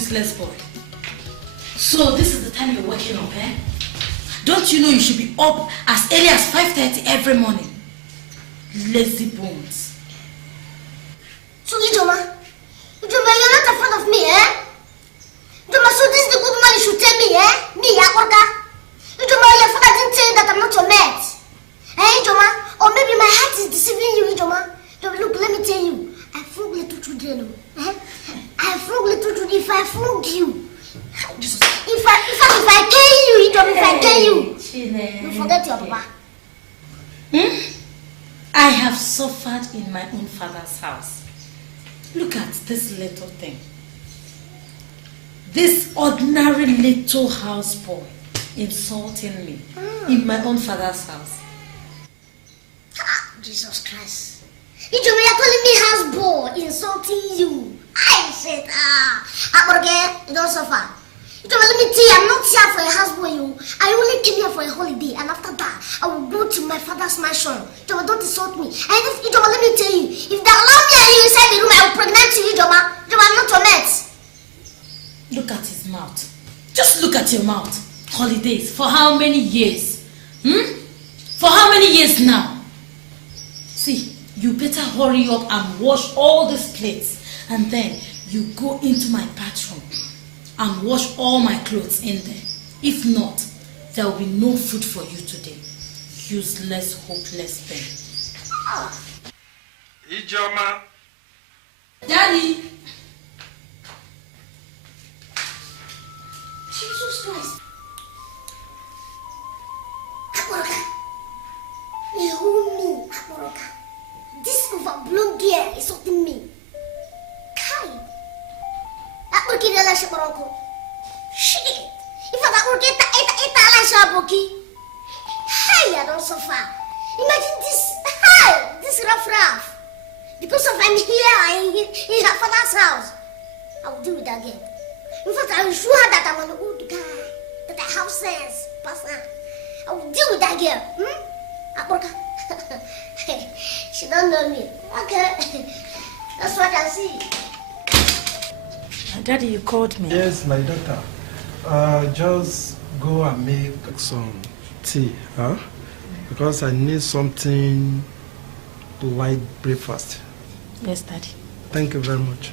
useless boy. So this is the time you're waking up, eh? Don't you know you should be up as early as 5:30 every morning? Lazy bones. So Ijoma, you're not a friend of me, eh? Ijoma, so this is the good man you should tell me, eh? Me, Akoka. Ijoma, your father didn't tell you that I'm not your mate. Eh, Ijoma? Or maybe my heart is deceiving you, Ijoma. Look, let me tell you. I flog little children, eh? I flog little children if I flog you. If I kill you, Ijoma, if I kill you. You forget your papa. I have suffered in my own father's house. Look at this little thing. This ordinary little houseboy insulting me in my own father's house. Jesus Christ. You're calling me houseboy, insulting you. I said, you don't suffer. Let me tell you, I'm not here for a houseboy. I only came here for a holiday, and after that, I will go to my father's mansion. Don't insult me. And if, let me tell you, if they allow me and you inside the room, I will pregnant you, I'm not your mate. Look at his mouth. Just look at your mouth. Holidays. For how many years? For how many years now? See, you better hurry up and wash all these plates, and then you go into my bathroom and wash all my clothes in there. If not, there will be no food for you today. Useless, hopeless thing. Ijoma. Daddy. Jesus Christ. Akoroka. You me, Akoroka. This overblown girl is something me. Kai. Akoroki de la shabaroko. Shit. If I got eta la shaboki. Hi, I don't suffer. Imagine this. Hi, this rough. Because of I'm here in her father's house. I will deal with that girl. In fact, I will show her that I'm an old guy, that I have sense, person. I will deal with that girl. Aporka. She don't know me. Okay. That's what I see. Daddy, you called me. Yes, my daughter. Just go and make some tea, huh? Because I need something like breakfast. Yes, Daddy. Thank you very much.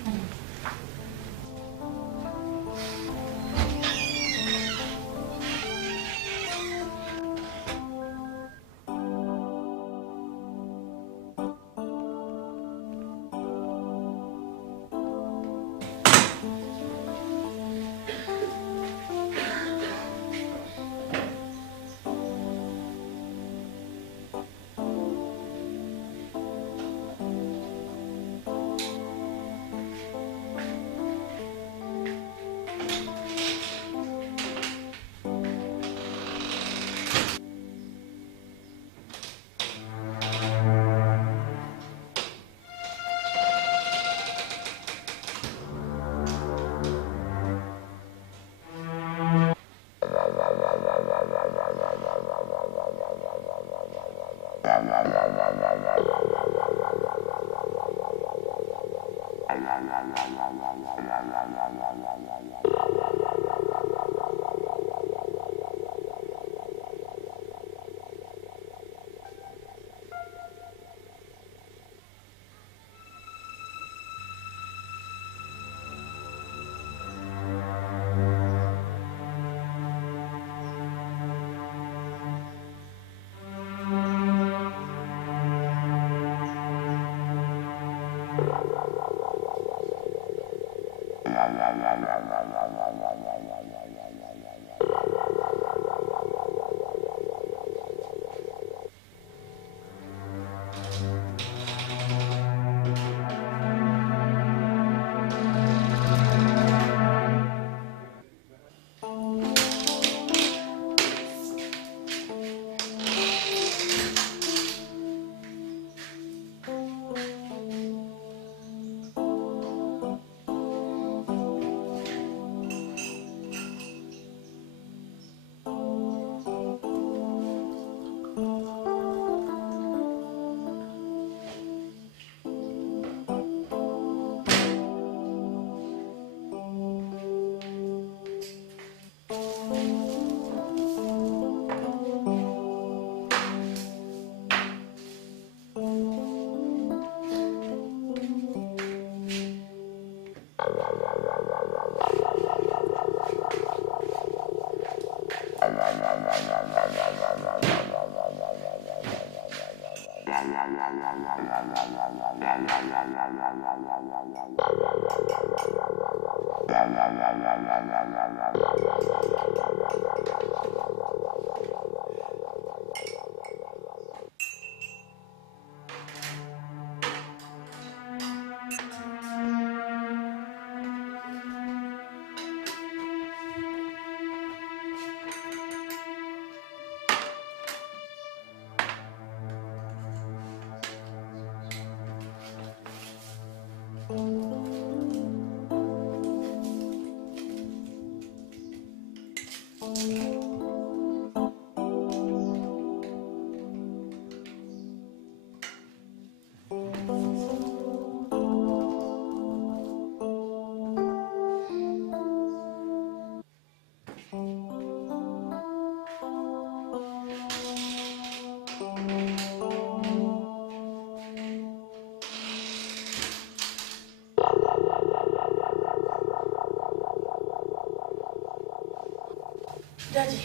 Daddy,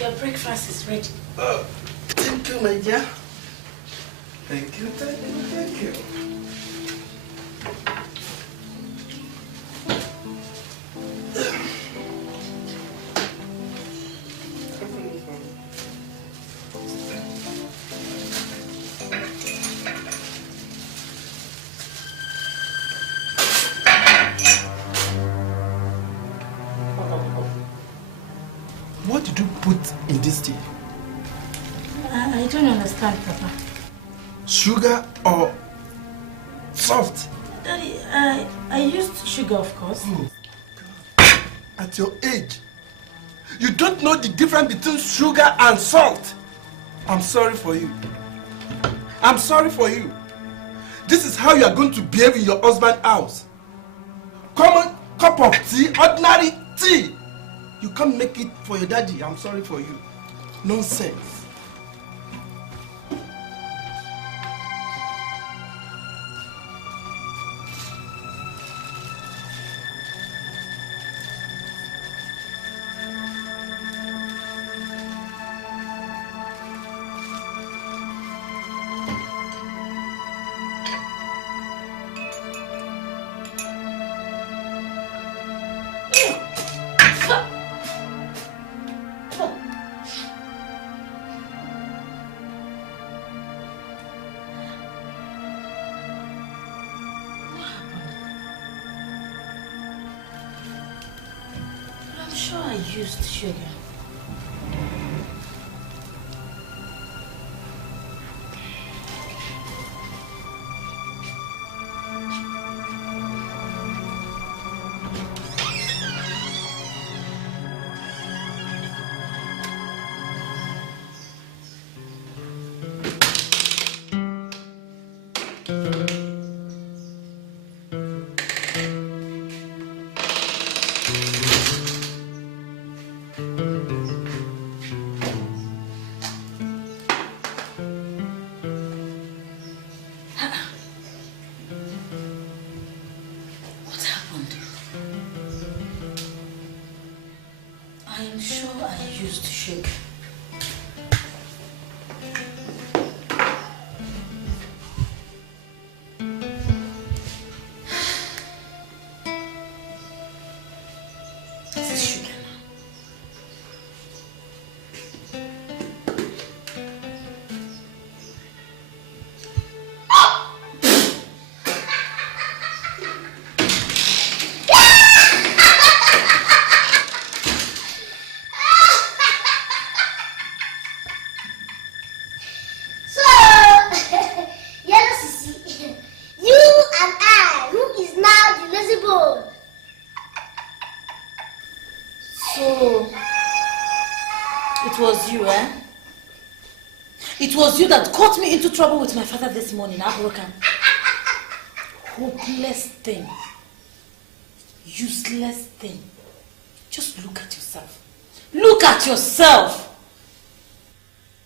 your breakfast is ready. Oh, thank you, my dear. Thank you, thank you. What did you put in this tea? I don't understand, Papa. Sugar or salt? Daddy, I used sugar, of course. Oh, at your age, you don't know the difference between sugar and salt. I'm sorry for you. I'm sorry for you. This is how you are going to behave in your husband's house. Common cup of tea, ordinary tea. You can't make it for your daddy. I'm sorry for you. Nonsense. Used sugar. It was you that got me into trouble with my father this morning, Abrokan. Hopeless thing. Useless thing. Just look at yourself. Look at yourself!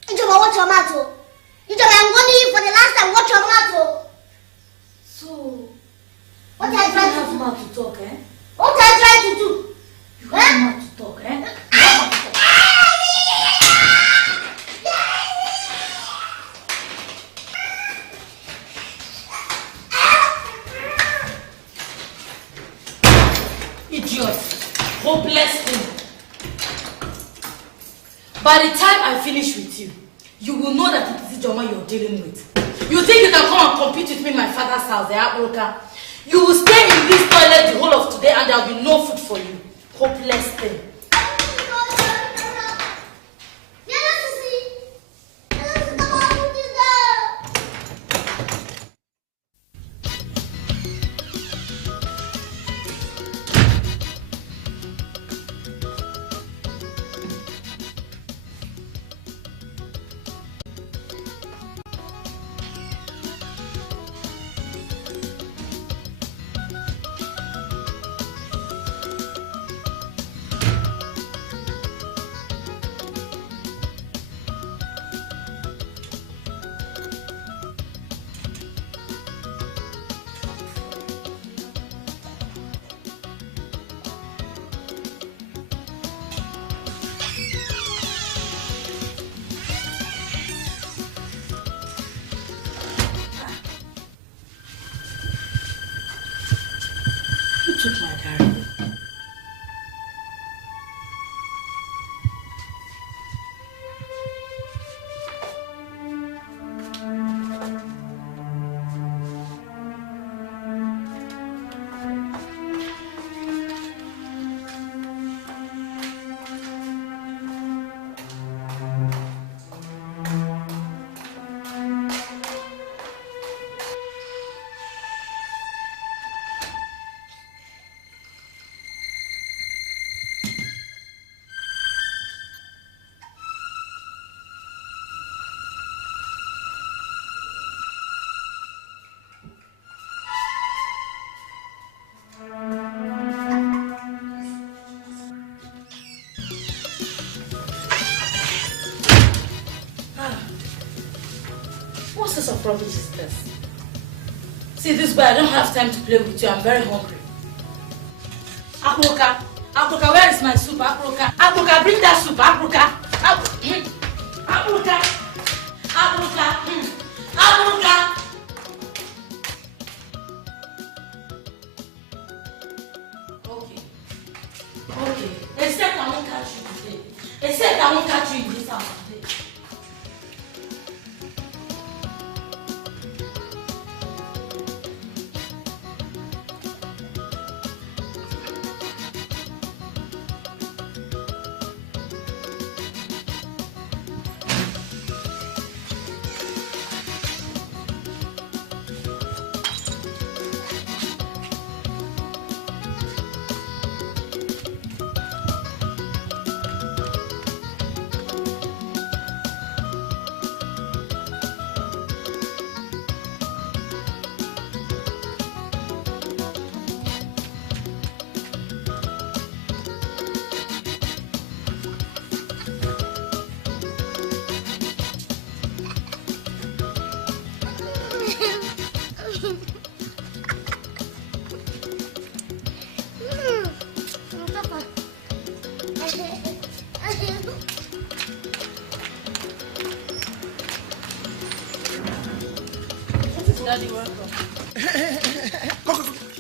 Ijoma, watch your mouth. Ijoma, I'm warning you for the last time. Watch your mouth. So, what are you trying to do? You have mouth to talk, eh? What are you trying to do? You have mouth to talk, eh? You have mouth to talk. Hopeless thing. By the time I finish with you, you will know that it is Ijoma you're dealing with. You think you can come and compete with me in my father's house, the Africa? You will stay in this toilet the whole of today and there will be no food for you. Hopeless thing. What sort of rubbish is this? See this way, I don't have time to play with you. I'm very hungry. Akroka, Akroka, where is my soup? Akroka, Akroka, bring that soup. Akroka, Akroka, Akroka, Akroka. Okay. Except I won't catch you today. Except I won't catch you in this house today.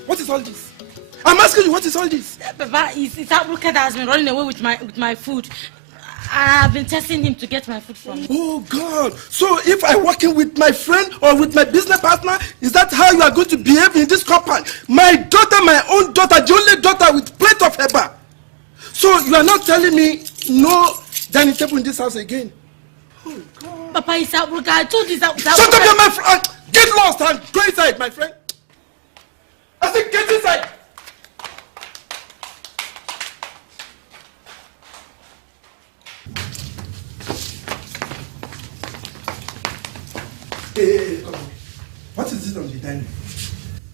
What is all this? I'm asking you, what is all this? Papa, it's Abruka that has been running away with my food. I've been testing him to get my food from him. Oh God! So if I'm working with my friend or with my business partner, is that how you are going to behave in this compound? My daughter, my own daughter, the only daughter with plate of heba. So you are not telling me no dining table in this house again? Oh God! Papa, it's Abruka. I told you that. Shut up, you're my friend. Get lost and go inside, my friend. I said, get inside. Hey, come on. What is this on the dining?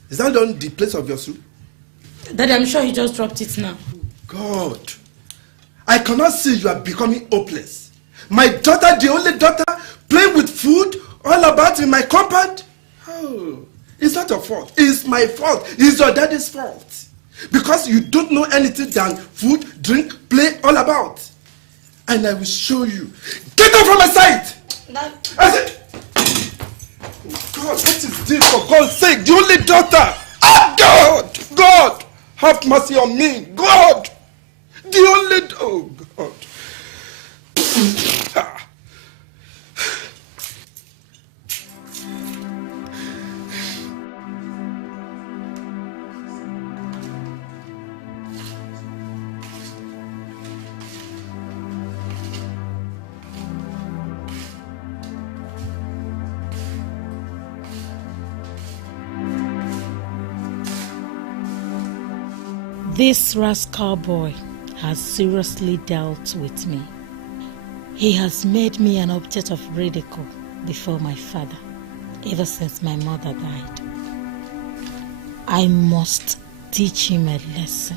Is that on the place of your soup? Daddy, I'm sure he just dropped it now. God, I cannot see you are becoming hopeless. My daughter, the only daughter, playing with food all about in my compound. Oh, it's not your fault. It's my fault. It's your daddy's fault. Because you don't know anything than food, drink, play all about. And I will show you. Get out from my sight! I said, oh God, what is this for God's sake? The only daughter. Ah, God! God! Have mercy on me. God! This rascal boy has seriously dealt with me. He has made me an object of ridicule before my father, ever since my mother died. I must teach him a lesson.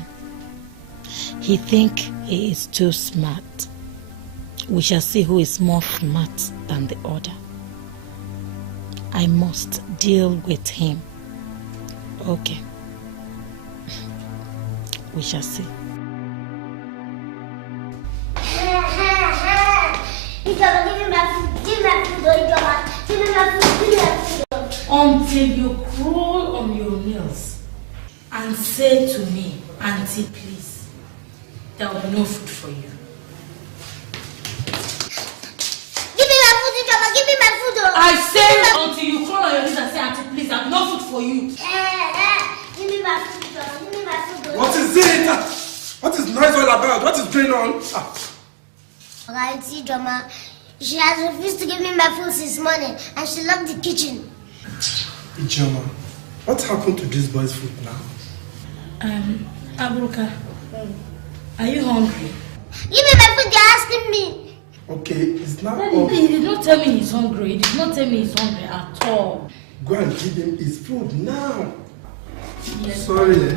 He thinks he is too smart. We shall see who is more smart than the other. I must deal with him. Okay. We shall see. Until you crawl on your knees and say to me, Auntie, please, there will be no food for you. Give me my food, Ijoma. Give me my food. I say until you crawl on your knees and say, Auntie, please, there will be no food for you. Give me my food, Ijoma. Give me my food. What is it? What is noise all about? What is going on? Auntie Ijoma, she has refused to give me my food since morning and she locked the kitchen. Ijoma, what happened to this boy's food now? Abruka, are you hungry? Give me my food, you're asking me. Okay, it's not all. He did not tell me he's hungry. He did not tell me he's hungry at all. Go and give him his food now. Yes. Sorry.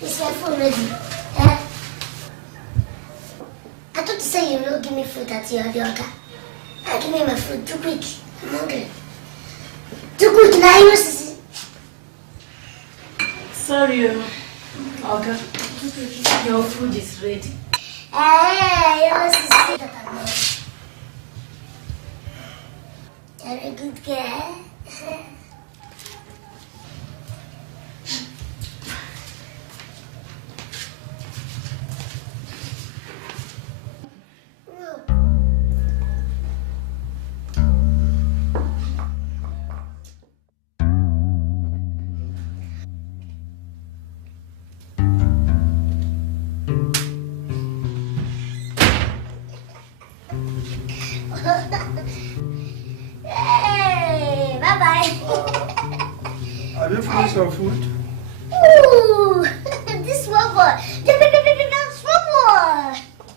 Is my food ready? I thought you said you will give me food at your order. Give me my food too quick. I'm hungry. Too quick now, you see. Sorry, Olga. Your food is ready. Yours is better than mine. You're a good girl. Hey, bye-bye. Have you finished your food? Ooh, this small boy. Small boy.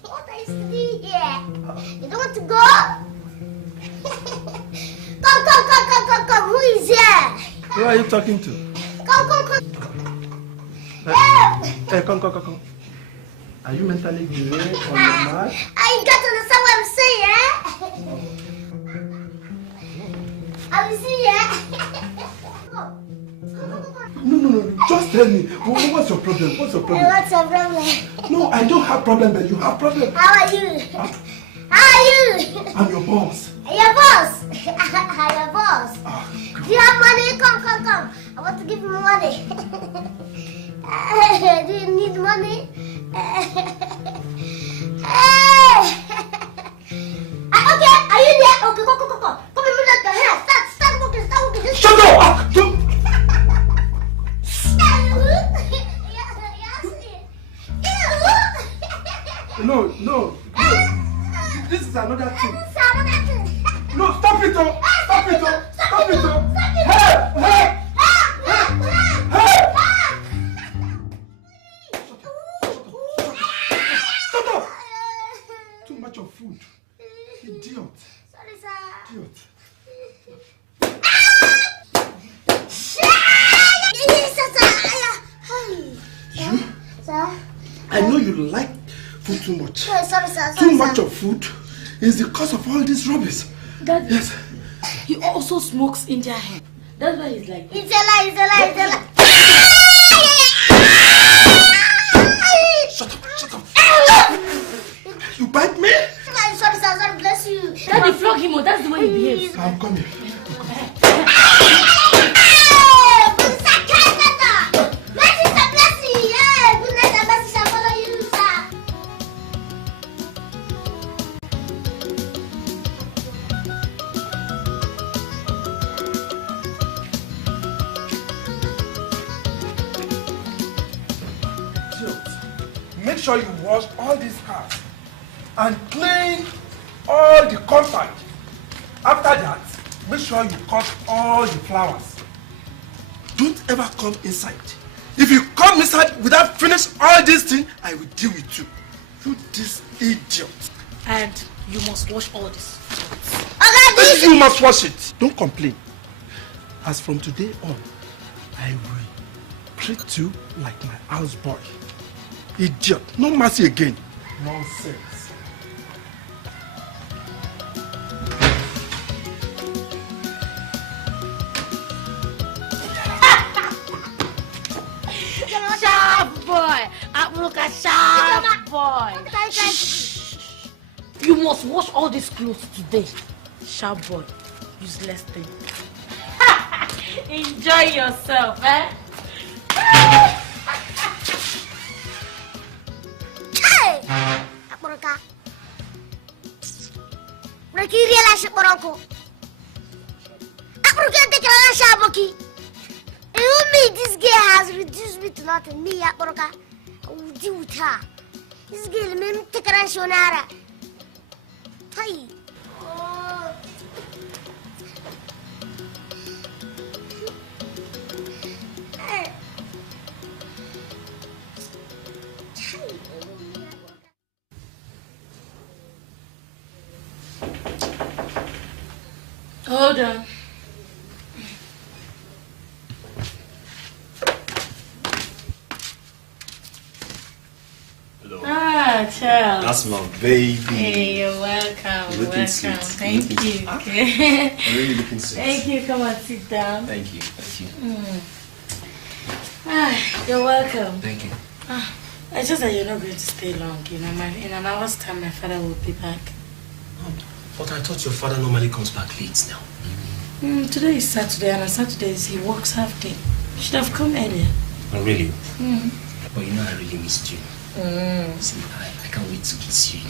What are you doing here? You don't want to go? Come. Who is here? Who are you talking to? Come. Hey, come. Are you mentally deranged or mad? I got to understand what I'm saying, eh? I will see, eh? No. Just tell me. What's your problem? What's your problem? What's your problem? No, I don't have problem, but you have problem. How are you? How are you? I'm your boss. Your boss? I'm your boss. Oh, Do you have money? Come. I want to give you money. Do you need money? Okay, are you there? Okay, go. Come and move that hair. Start walking. Shut up! No. This is another thing. No, stop it! Stop it! Hey! Shut up! Too much of food. Idiot. Sorry, sir. Idiot. You? Sir? I know you like food too much. Sorry, sir. Too much of food is the cause of all this rubbish. Daddy, Yes. he also smokes India hemp. That's why he's like this. It's a lie. Shut up. You bite me? Sorry, sir. Bless you. Daddy, flog him, or that's the way he behaves. I'm coming. Make sure you wash all these cars and clean all the compound. After that, make sure you cut all the flowers. Don't ever come inside. If you come inside without finish all these things, I will deal with you. You this idiot. And you must wash all this. You must wash it. Don't complain. As from today on, I will treat you like my houseboy. Idiot. No mercy again. Nonsense. Sharp boy! Look sharp boy! Shh. You must wash all these clothes today. Sharp boy. Useless thing. Enjoy yourself, eh? Mereka realize porongku. Aku can't take a shaboki. You mean this girl has reduced me to nothing. Me, Aporoka. I will deal with her. This girl, me take a shonara. Hey. Hold on. Hello. Ah, child. That's my baby. Hey, you're welcome. You're looking sweet. Thank You're looking you. sweet. Okay. I'm really looking sweet. Thank you. Come and sit down. Thank you. Ah, you're welcome. Thank you. Ah, it's just that you're not going to stay long. You know, in an hour's time, my father will be back. But I thought your father normally comes back late now. Today is Saturday, and on Saturdays he works half day. You should have come earlier. Oh, really? But you know I really missed you. See, I can't wait to kiss you.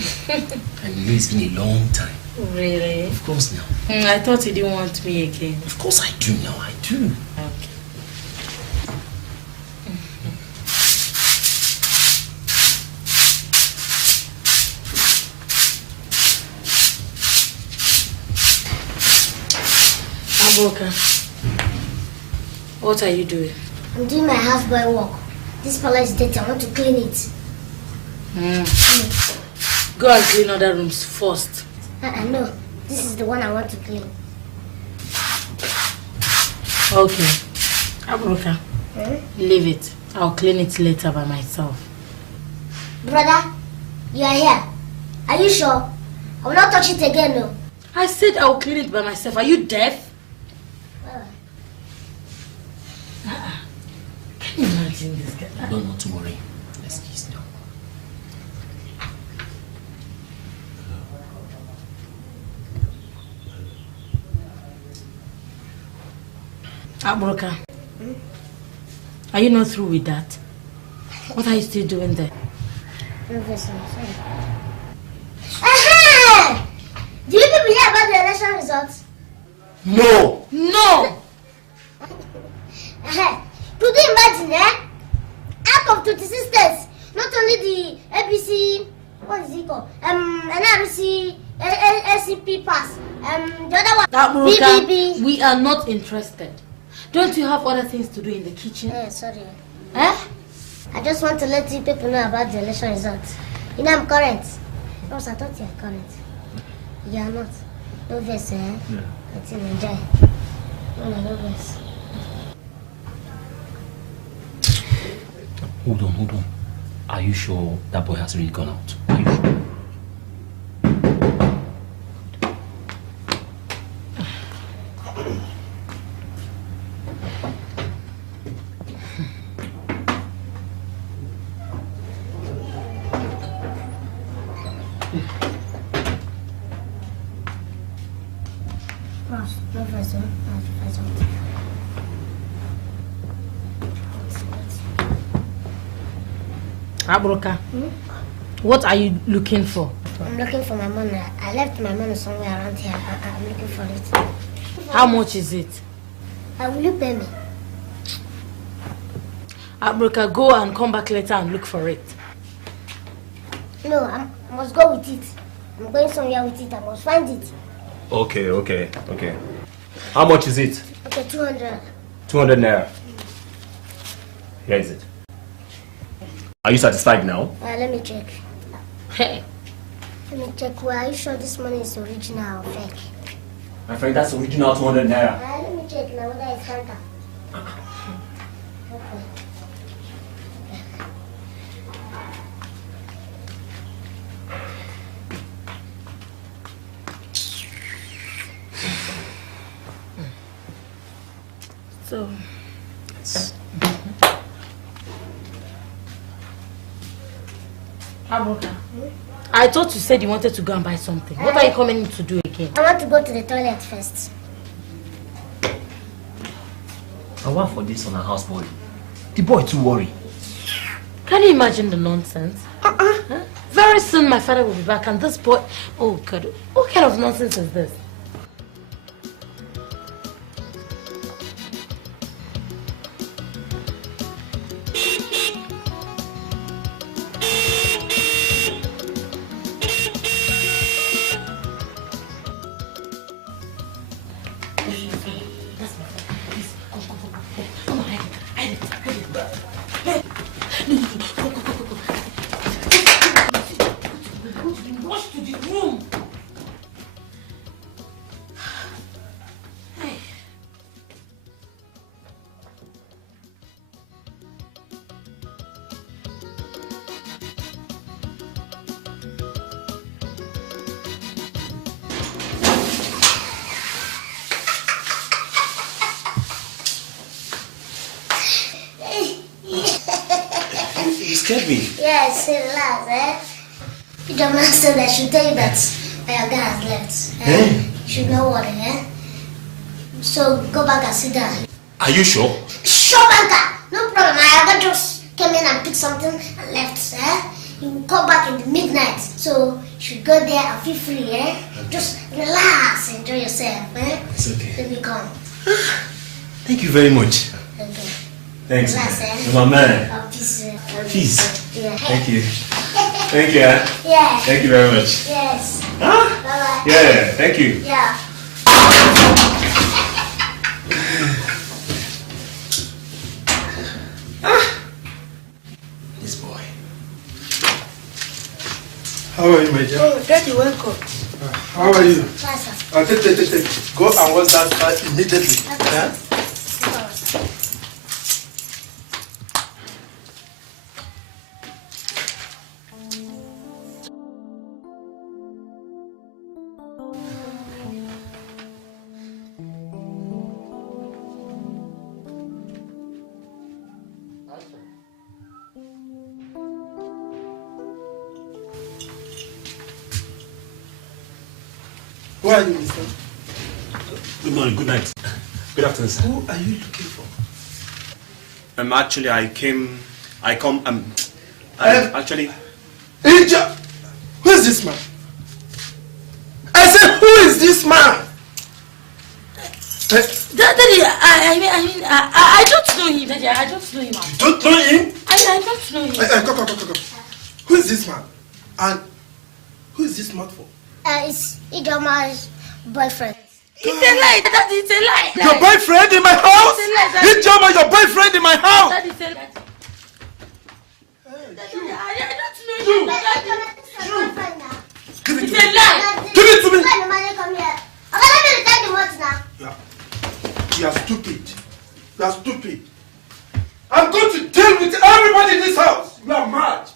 And you know it's been a long time. Really? Of course now. I thought you didn't want me again. Of course I do now, I do. Okay. Aboka, what are you doing? I'm doing my houseboy work. This palace is dirty. I want to clean it. Go and clean other rooms first. No, this is the one I want to clean. Okay. Aboka, leave it. I'll clean it later by myself. Brother, you are here. Are you sure? I will not touch it again, no. I said I'll clean it by myself. Are you deaf? Can you imagine this guy? No, not to worry. Let's kiss now. Abroka, are you not through with that? What are you still doing there? Professor, sorry. Aha! Do you people hear about the election results? No! No! Could you imagine, out of 26 states, not only the ABC, what is it called? NRC, SCP pass, the other one, Abroka, BBB. we are not interested. Don't you have other things to do in the kitchen? Sorry. Eh? I just want to let you people know about the election results. You know I'm current. Ross, I thought you are current. You are not. No verse, Yeah. I think enjoy. No verse. Hold on. Are you sure that boy has really gone out? Are you sure? Ross, no verse, Abroka, what are you looking for? I'm looking for my money. I left my money somewhere around here. I'm looking for it. How much is it? Will you pay me? Abroka, go and come back later and look for it. No, I must go with it. I'm going somewhere with it. I must find it. Okay. How much is it? Okay, 200. 200 naira. Here is it. Are you satisfied now? Let me check. Hey. Let me check. Well, are you sure this money is original or fake? My friend, that's original 200 naira. Let me check now whether it's Fanta. Okay. So, Abroka, I thought you said you wanted to go and buy something. What are you coming to do again? I want to go to the toilet first. I want for this on a houseboy. The boy too worried. Can you imagine the nonsense? Huh? Very soon my father will be back and this boy... Oh God, what kind of nonsense is this? Yes, relax, The man said I should tell you that your guy has left. You should know what, So go back and sit down. Are you sure? Sure, Banker. No problem. I just came in and picked something and left. You will come back in the midnight. So you should go there and feel free, Just relax, enjoy yourself, It's okay. Let me come. Thank you very much. Okay. Thanks. Relax, You're my man. Peace. Peace. Yeah. Thank you. Thank you. Yeah. Thank you very much. Yes. Huh? Bye-bye. Yeah, thank you. Yeah. This boy. How are you, my dear? Oh, Daddy, welcome. How are you? Nice. Take. Go and wash that car immediately. Who are you, mister? Good morning, good night. Good afternoon, sir. Who are you looking for? Actually, actually... Angel! Who is this man? I said, who is this man? Daddy, I don't know him, Daddy. I don't know him. You don't know him? I don't know him. Come. Who is this man? And who is this man for? It's Ijeoma's boyfriend. It's a lie, Daddy. It's a lie. Your boyfriend in my house? It's a lie, Daddy. Ijeoma, your boyfriend in my house? Daddy, it's a lie. Daddy, I don't know him. Daddy. Give it It's to a me. lie. Give it to me. When the money come here, okay, let me return the money now. You are stupid. You are stupid. I'm going to deal with everybody in this house. You are mad.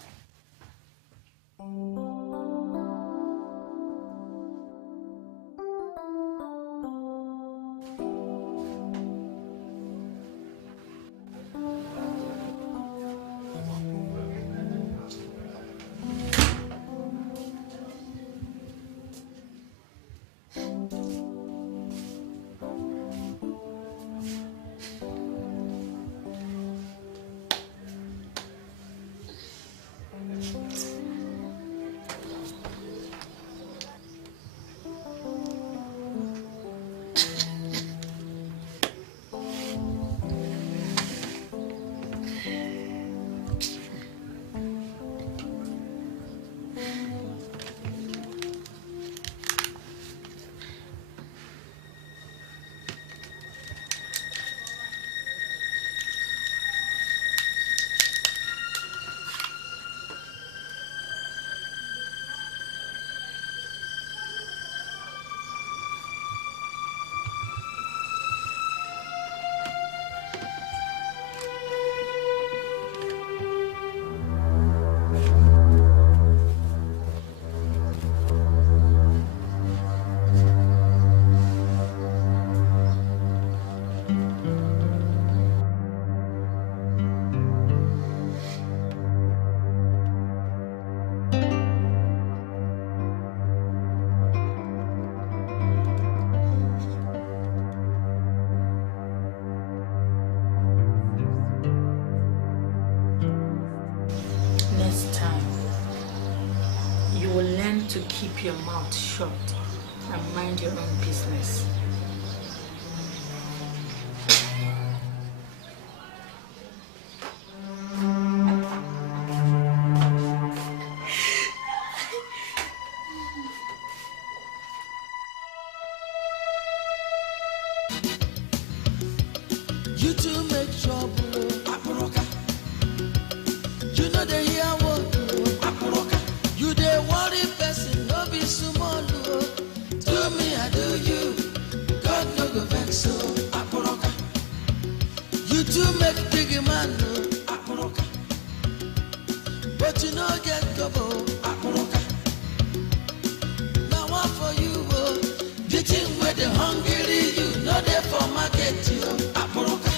To keep your mouth shut and mind your own business. You two make trouble, Aporoka. You know they hear what, Aporoka. You they worry person, no be small. Do me, I do you. God no go vex so, Aporoka. You two make big man, Aporoka. But you know get double, Aporoka. Now one for you, the thing where the hungry you know they for market you, Aporoka.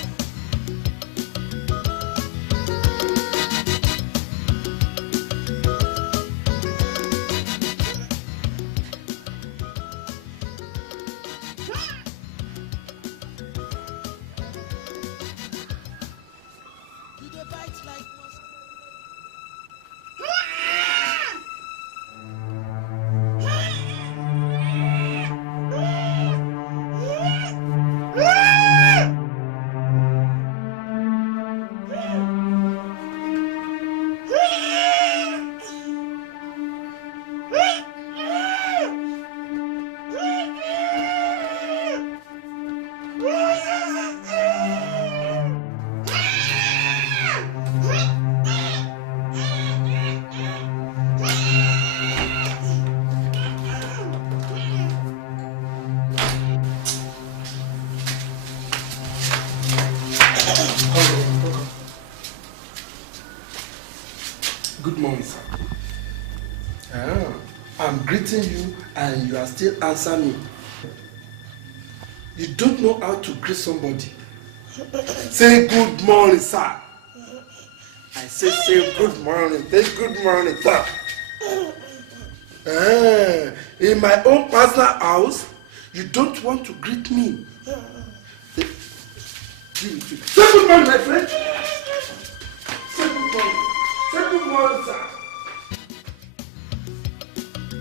Good morning, sir. I'm greeting you and you are still answering me. You don't know how to greet somebody. Say good morning, sir. I say good morning. Say good morning, sir. In my own personal house, you don't want to greet me. Say good morning, my friend. Say good morning. Say good morning, sir.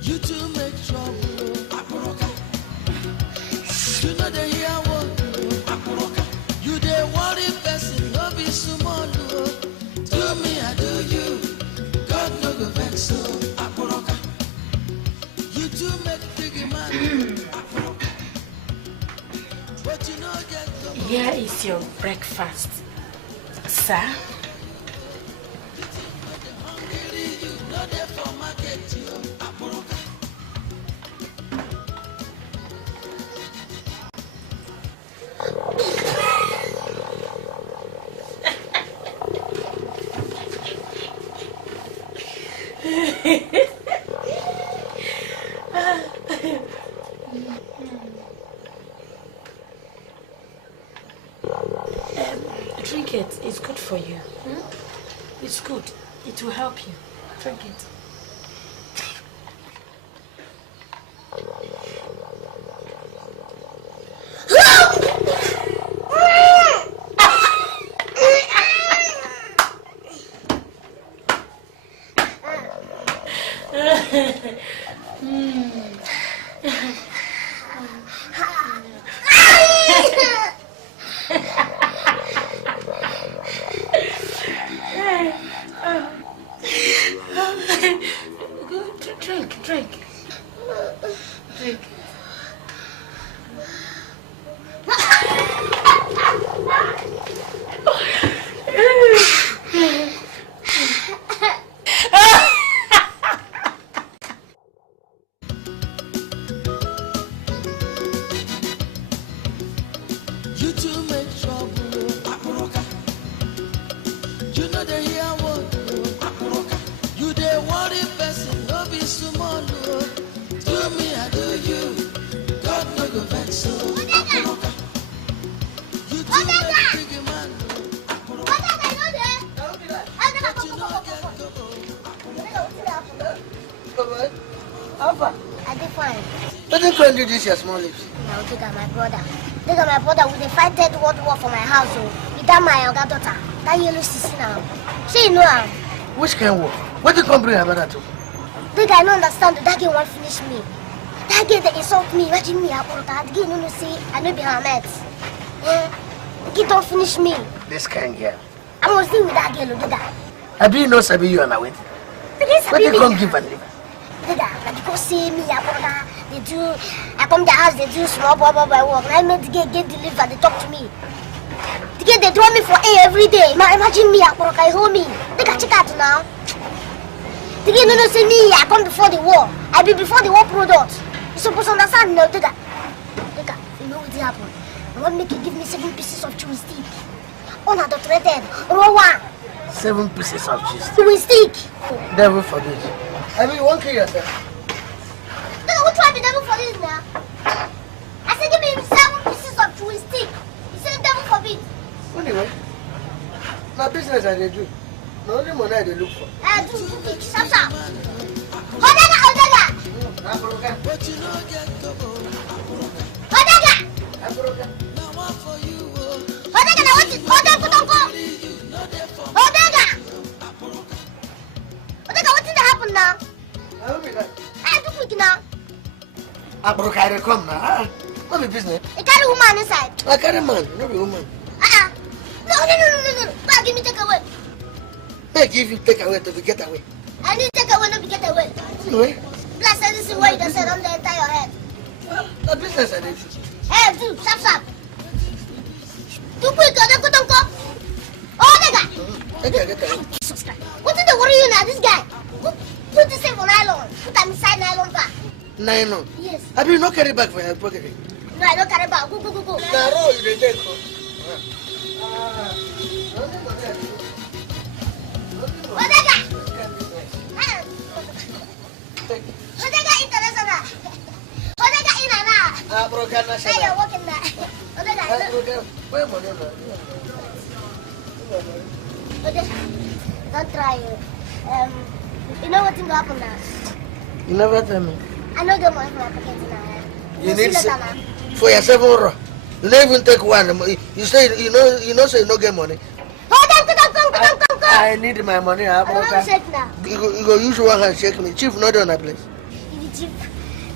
You two make trouble, Aporoka. You know they hear what, Aporoka. You they worry person, no be small. Do me, I do you. God no go vex so, Aporoka. You two make big man, Aporoka. But you know get the Here is your breakfast, sir. you know they for market you, Aporoka. Drink it. It's good for you. It's good. It will help you. Drink it. Drink. Drink. You two make trouble, Aporoka. You know they hear what, Aporoka. You they worry person, no be small. Do me, I do you. God no go vex so, Aporoka. You two make big man, Aporoka. But you know get double. Alpha. I did fine. What did you do this, your small lips? Now look at my brother. Look at my brother with the fight dead world war for my house. Without my younger daughter. That yellow sissy now. She know her. Which kind of war? What did you come bring about that to? Think I don't understand that girl won't finish me. That girl they insult me. Imagine me, that girl no say I know be her mate. Girl don't finish me. This kind girl. I must deal with that girl who did that. I do know Sabi you on my way. What did you come give and live? Did that? But because see me, they do. I come to the house, they do small boy work. And I made the girl get delivered. They talk to me. The girl they draw me for A every day. Imagine me, I hold me. They got check out now. The girl no say me. I come before the war. I be before the war product. You supposed to understand now. Did that? You know what happened? I want make you give me 7 pieces of chewing stick. Unadulterated, raw one. 7 pieces of cheese. Chewing stick. Devil forbid. I mean, you won't kill yourself. Look, who tried the devil for this now? I said give me 7 pieces of chewing stick. He said devil forbid. Anyway, my business I they do. The only money I they look for. Do stop. Odaga. But you know get double. Odaga. Now one for you. Odaga, now what is Odaga? Odaga, what did happen now? I will be that. I do quick now. Aporoka, I come now. Not be business. You carry woman inside. I carry man, not be woman. No. But give me take away. I give you take away to get away. I need take away, not to get away. Anyway, Bless this is where you just said on the entire head. the business I did. Hey, do stop. Do quick, Odaga. Odaga. Get away. Jesus Christ. What did they worry you now, this guy? Put this thing for nylon. Put them inside nylon bag. Nylon. Yes. I will not carry back for your pocket. No, I don't carry bag. Go. Now, roll you the deck. Odaga! Odaga international. Odaga inana. Aporoka, Hey, you're walking there. Odaga. where money? Odaga. Don't try it. You know what's going to happen now? You never tell me. I know the money for my pocket now. You need see later, for your 7 euro. You don't even take one. You say you know say you no get money. Hold on, come. I need my money. I want to shake now. You go use one hand shake me. Chief not on that place.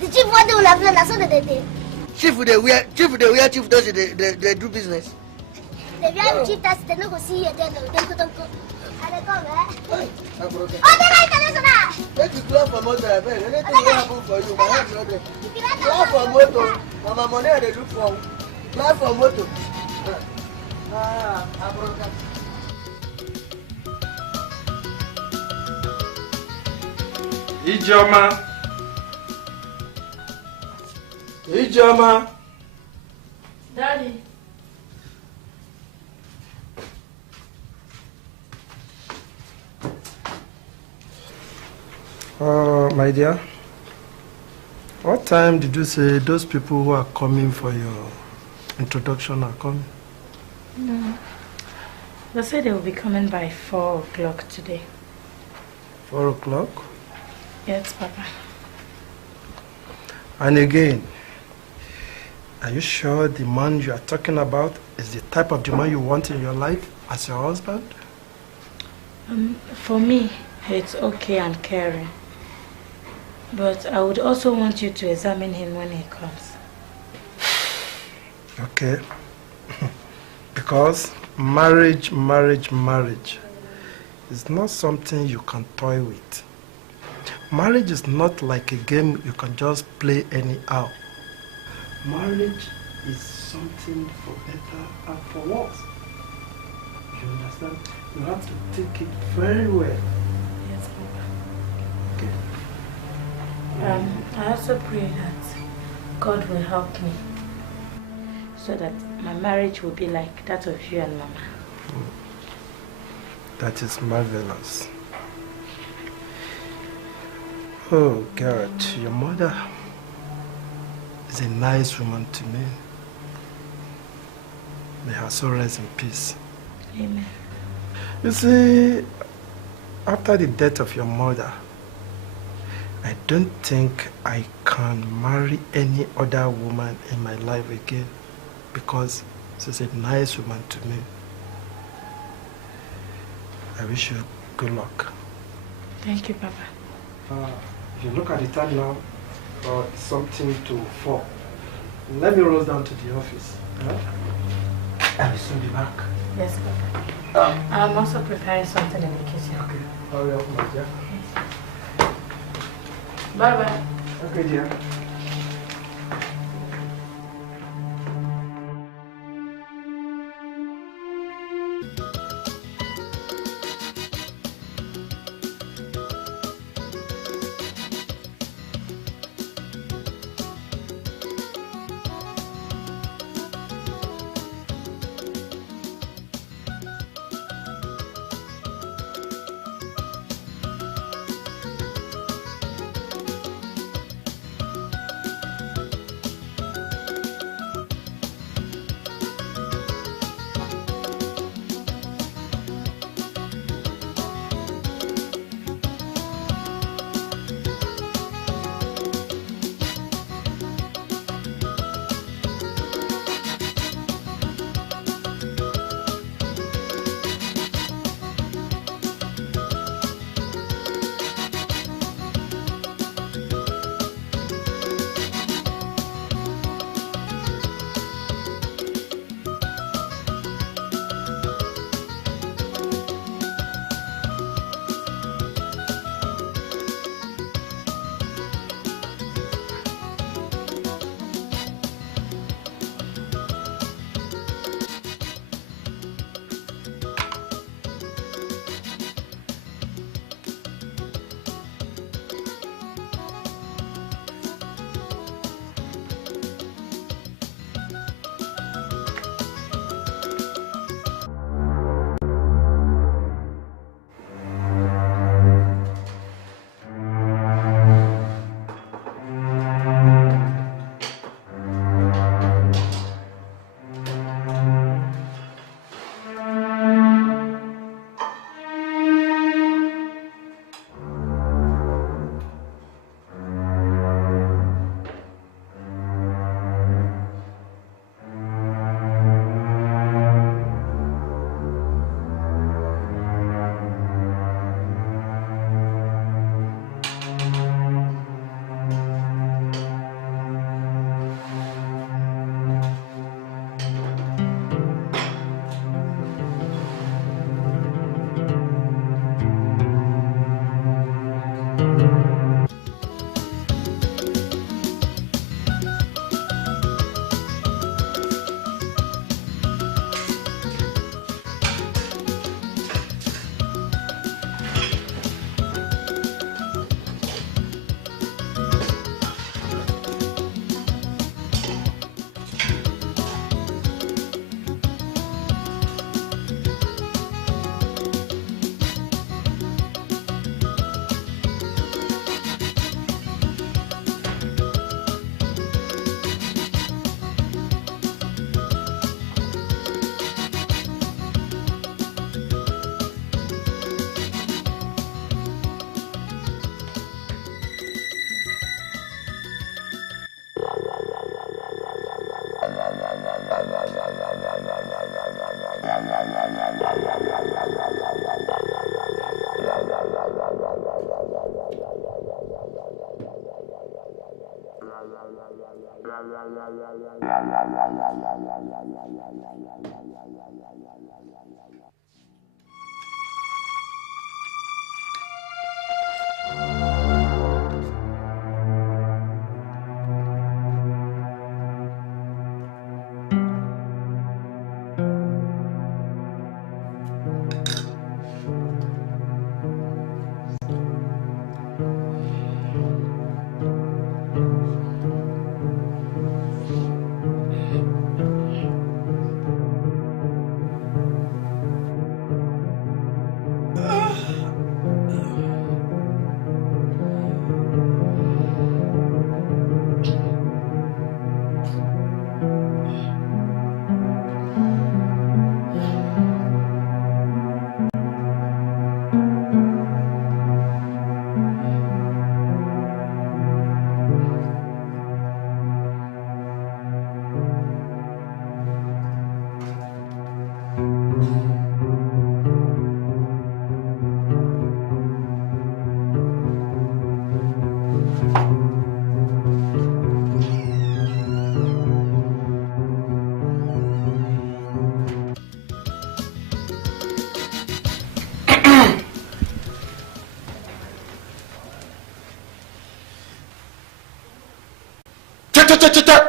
The chief what they will have done, that's what they did. Chief they wear chief does they do business. They wear chief that's they no go see you then. Don't go. And they come, eh? Oh, then I tell you that. make you clap for motor, I beg. Anything will happen for you. My hand not there. Clap for motor. And my money I dey look for. Clap for motor. Abroka. Ijeoma. Daddy. My dear, what time did you say those people who are coming for your introduction are coming? They said they will be coming by 4 o'clock today. 4 o'clock? Yes, Papa. And again, are you sure the man you are talking about is the type of the man you want in your life as your husband? For me, it's okay and caring. But I would also want you to examine him when he comes. Okay. Because marriage is not something you can toy with. Marriage is not like a game you can just play anyhow. Marriage is something for better and for worse. You understand? You have to take it very well. Yes, Papa. Okay. I also pray that God will help me so that my marriage will be like that of you and Mama. That is marvelous. Oh God, your mother is a nice woman to me. May her soul rest in peace. Amen. You see, after the death of your mother, I don't think I can marry any other woman in my life again because she's a nice woman to me. I wish you good luck. Thank you, Papa. If you look at the time now, it's something to 4. Let me rush down to the office. I will soon be back. Yes, Papa. I'm also preparing something in the kitchen. Okay. Hurry up, my dear. Bye-bye. Okay, dear.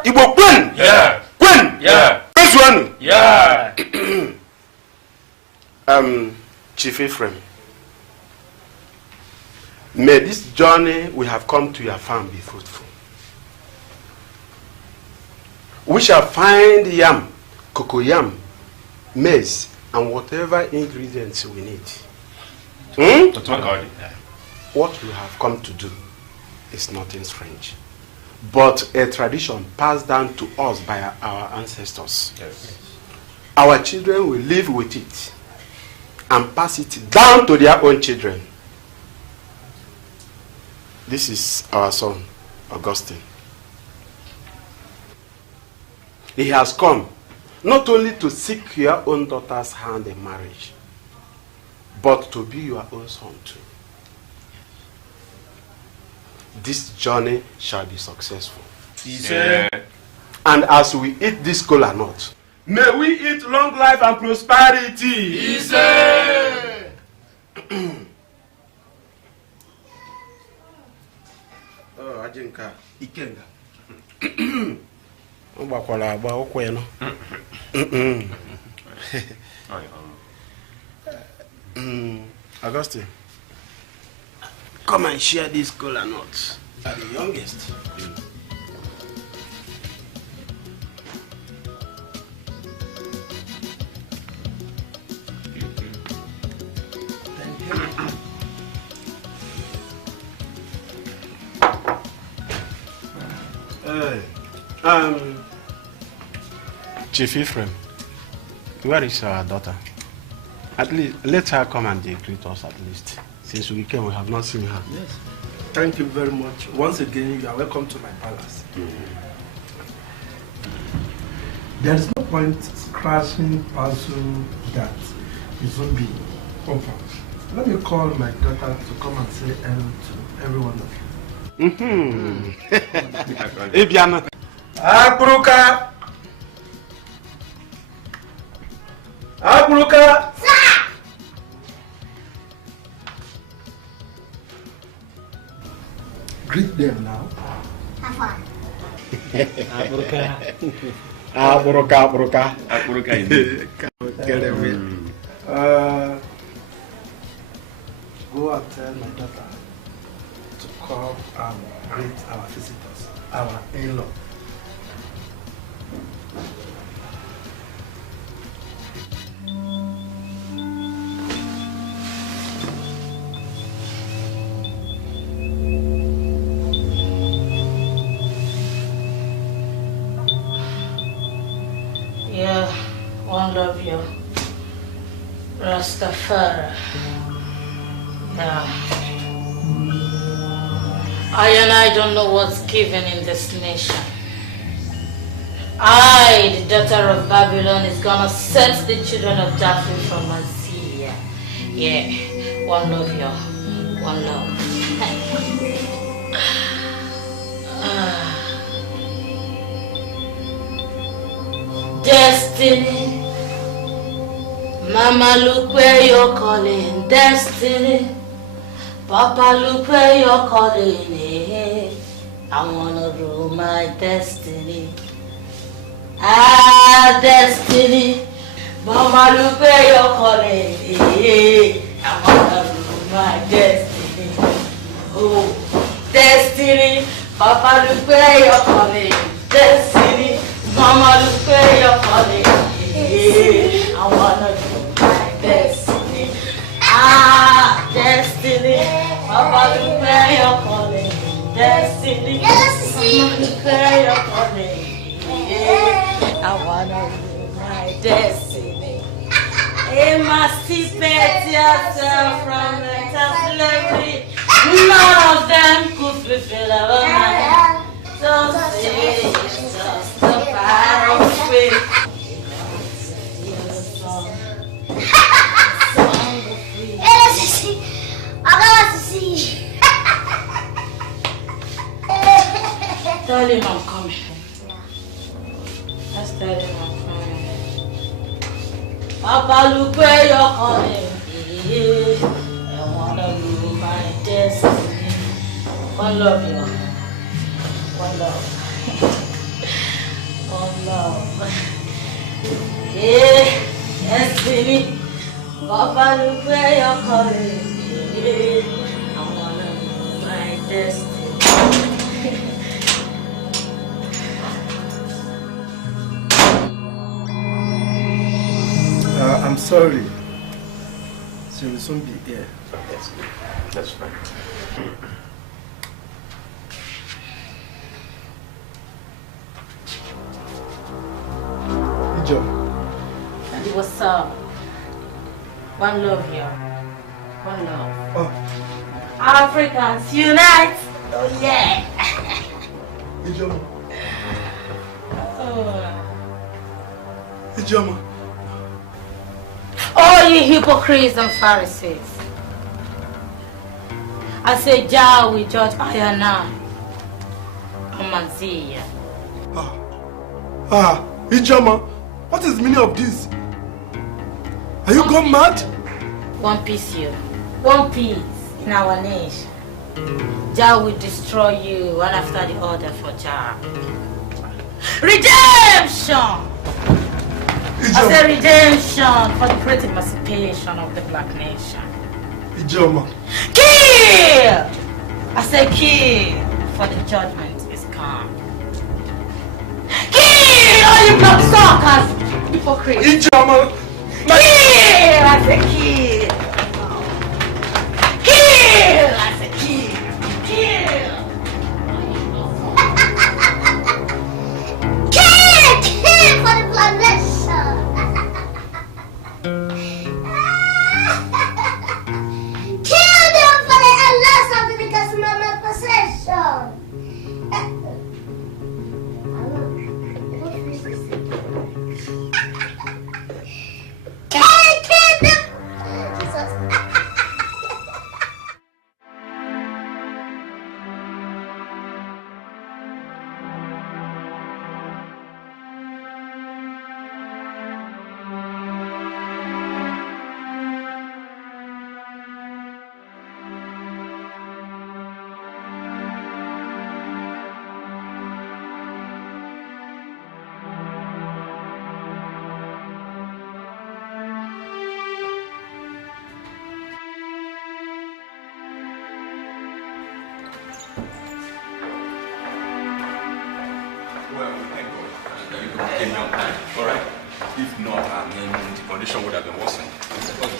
Igbo Gwen! Yeah! Gwen! Yeah! This one! Yeah! Chief Ephraim, may this journey we have come to your farm be fruitful. We shall find yam, cocoyam, maize, and whatever ingredients we need. What we have come to do is nothing strange, but a tradition passed down to us by our ancestors. Yes. Our children will live with it and pass it down to their own children. This is our son, Augustine. He has come not only to seek your own daughter's hand in marriage, but to be your own son too. This journey shall be successful. Yeah. And as we eat this kola nut, may we eat long life and prosperity. Oh, Ajinka, Ikenga. Ogbakwala agba okwe no. Augustine, come and share this kola nuts. You are the youngest. Chief Ephraim, where is our daughter? At least let her come and greet us at least. Since we came, we have not seen her. Yes. Thank you very much. Once again, you are welcome to my palace. There is no point scratching puzzle that it won't be open. Let me call my daughter to come and say hello to every one of you. Ebiana. Akburuka! Akburuka! Sir! Greet them now. Have fun. Aburuka. Get away. Go and tell my daughter to come and greet our visitors, our in-law. Yeah, one love you. Rastafari. Yeah. I don't know what's given in this nation. The daughter of Babylon, is gonna set the children of Daphne from Assyria. Yeah, one love you. One love. destiny. Mama, look where you're calling, destiny. Papa, look where you're calling, eh. I wanna rule my destiny. Ah, destiny. Mama, look where you're calling, eh. I wanna rule my destiny. Oh, destiny. Papa, look where you're calling, destiny. Mama, look where you're calling, eh. I wanna rule my destiny. Ah, destiny. Papa, look where you're calling, destiny. Mama, look where you're calling, eh. I wanna rule my destiny. Emancipate yourself from mental slavery. None of them could fulfill our mind. Don't say it's just a battle of faith. Tell him I'm coming. Let's tell him I'm coming. Papa, look where you're coming. I wanna rule my destiny. One love, you. One love. One love. Yeah, destiny. Papa, look where you're coming. I wanna rule my destiny. I'm sorry. She will soon be here. That's good. That's fine. Ijo. And what's up? One love here. One love. Oh. Africans unite! Oh yeah! Ijoma. Oh. Ijoma. Oh, you hypocrites and Pharisees. I say, Jah will judge Ayana and Manzia. Ijoma, what is the meaning of this? Are you gone mad? One piece you. One piece in our nation. Jah will destroy you one after the other for Jah. Redemption! I say redemption for the great emancipation of the black nation. Ijoma. Kill! I say kill for the judgment is come. Kill all you blood suckers! Hypocrites! Ijoma! Kill! I say kill! Kill! I say kill! Kill! Kill for the blood nation! Kill them for the loss of the Kasmama possession! Kill them! Jesus. Well, thank God that you came on time. All right. If not, the condition would have been worsened. Thank God.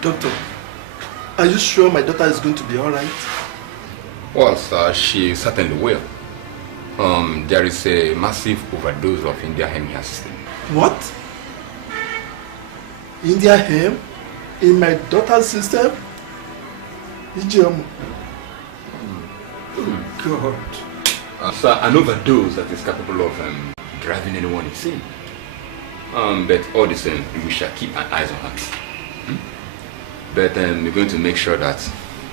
Doctor, are you sure my daughter is going to be alright? Well, sir, she certainly will. There is a massive overdose of India hemp in her system. What? India hemp in my daughter's system? Ijeoma. Oh God. So an overdose that is capable of driving anyone insane. But all the same, we shall keep our eyes on her. But we're going to make sure that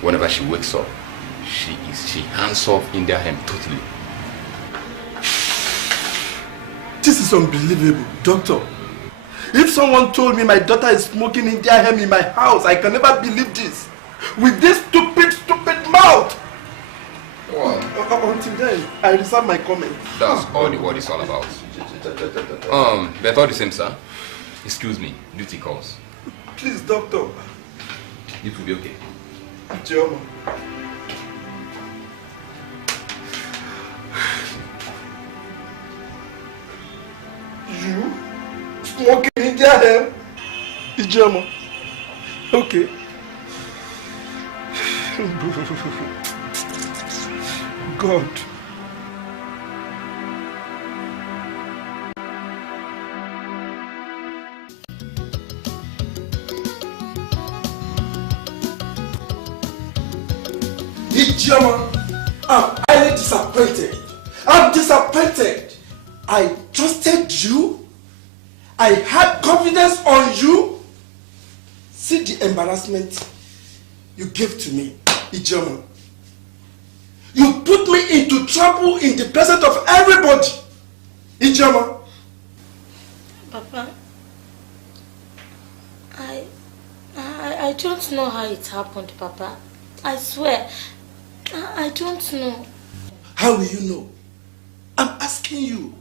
whenever she wakes up, she hands off India hemp totally. This is unbelievable, doctor. If someone told me my daughter is smoking India hemp in my house, I can never believe this. With this stupid mouth. What? Until then, I reserve my comment. That's all the word is all about. But all the same, sir. Excuse me, duty calls. Please, doctor. It will be okay. Ijeoma. You smoking India hemp? Ijeoma. Okay. God. Ijeoma, I'm highly disappointed. I'm disappointed. I trusted you. I had confidence on you. See the embarrassment you gave to me, Ijeoma. You put me into trouble in the presence of everybody, Ijeoma. Papa, I don't know how it happened, Papa. I swear, I don't know. How will you know? I'm asking you.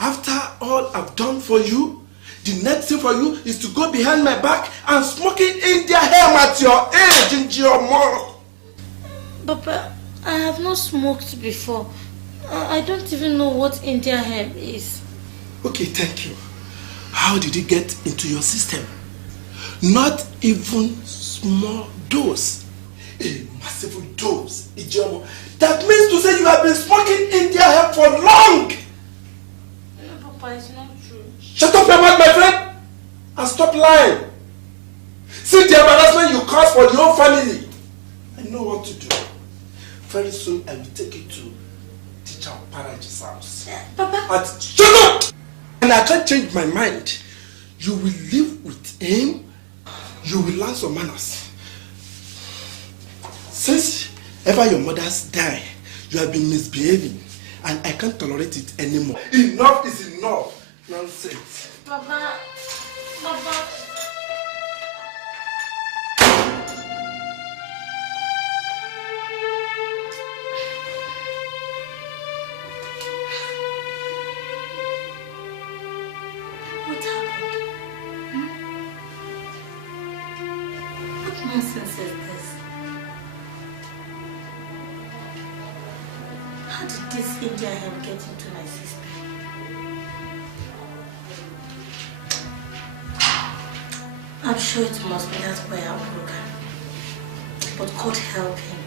After all I've done for you, the next thing for you is to go behind my back and smoking India hemp at your age in your mouth. Papa, I have not smoked before. I don't even know what India hemp is. Okay, thank you. How did it get into your system? Not even small dose. A massive dose, Ijeoma. That means to say you have been smoking India hemp for long. No, Papa, it's not true. Shut up your mouth, my friend, and stop lying. See the embarrassment you caused for your family. I know what to do. Very soon I will take you to Teacher Paraji's house. Papa. Shut up! And I can't change my mind. You will live with him. You will learn some manners. Since ever your mothers die, you have been misbehaving, and I can't tolerate it anymore. Enough is enough. Nonsense. Papa. Papa. What happened? What nonsense is this? How did this India hemp get into my system? I'm sure it must be that way I'm broken. But God help him.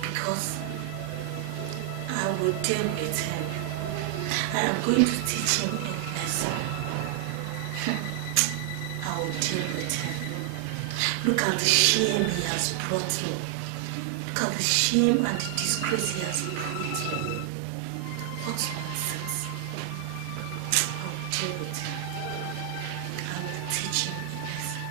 Because I will deal with him. I am going to teach him a lesson. I will deal with him. Look at the shame he has brought me. Look at the shame and the disgrace he has brought me. What nonsense. I will deal with him. I will teach him a lesson.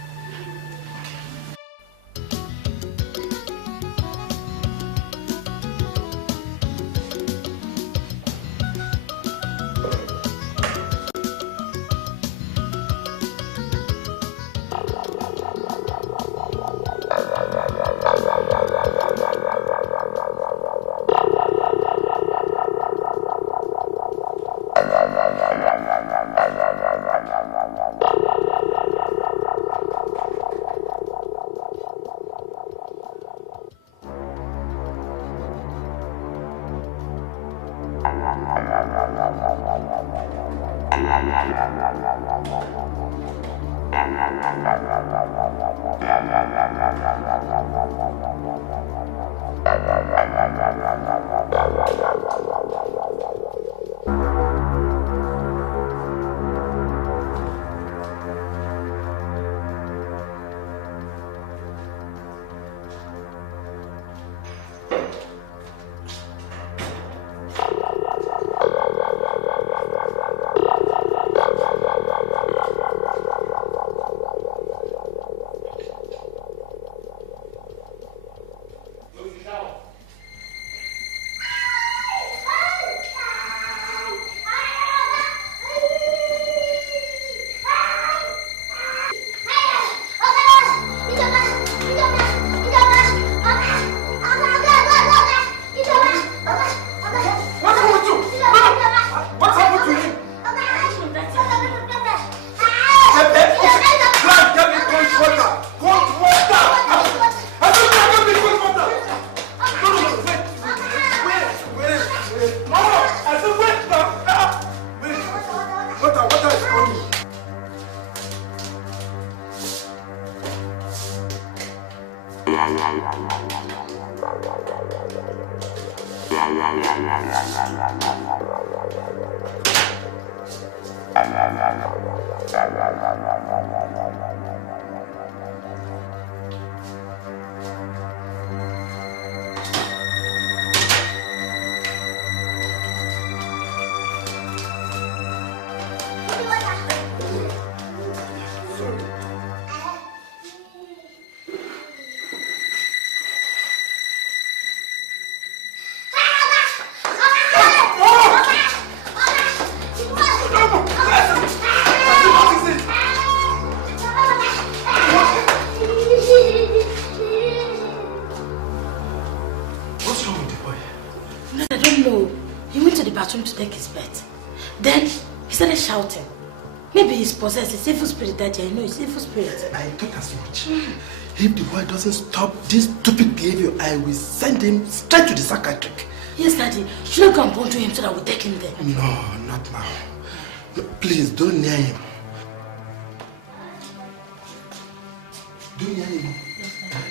To take his bet. Then he started shouting. Maybe he's possessed. It's evil spirit, Daddy. I know it's evil spirit. I thought as much. If the boy doesn't stop this stupid behavior, I will send him straight to the psychiatric. Yes, Daddy. Should I go and point to him so that we take him there? No, not now. No, please, don't near him. Don't near him. Yes, Daddy.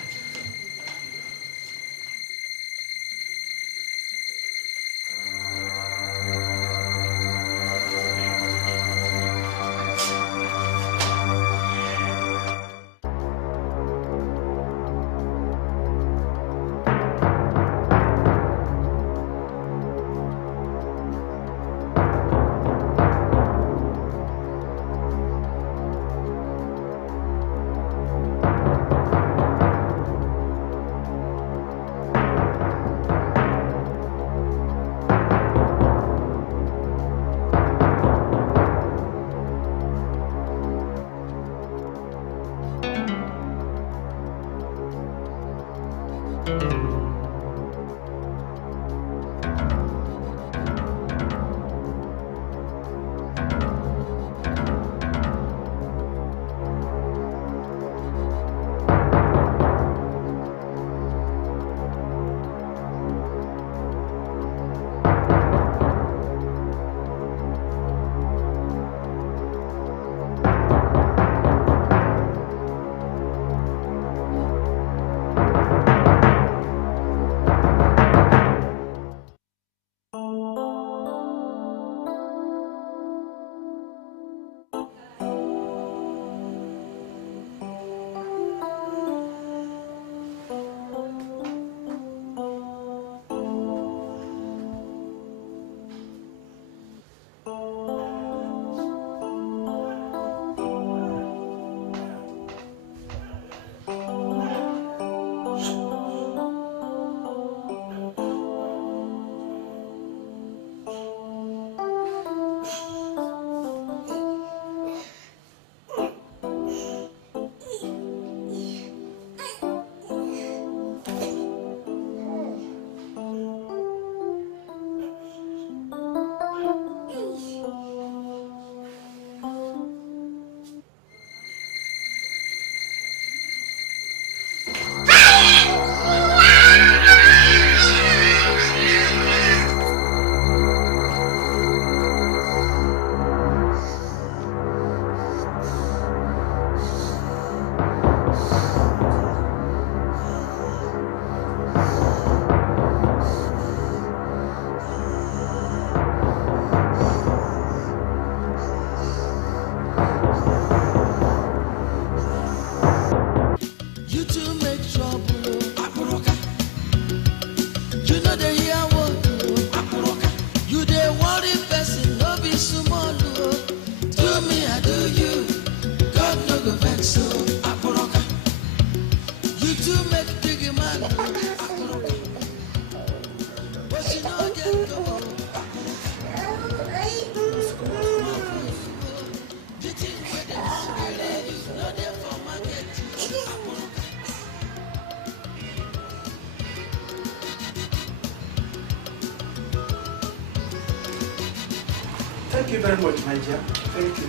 Thank you very much, my dear. Thank you.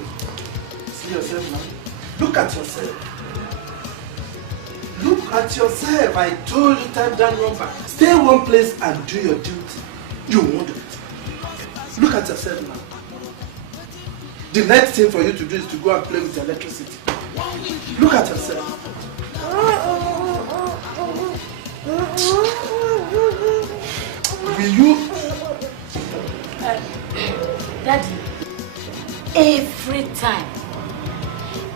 See yourself now. Look at yourself. Look at yourself. I told you time down number. Stay one place and do your duty. You won't do it. Look at yourself now. The next thing for you to do is to go and play with the electricity. Look at yourself. Will you? Daddy, every time,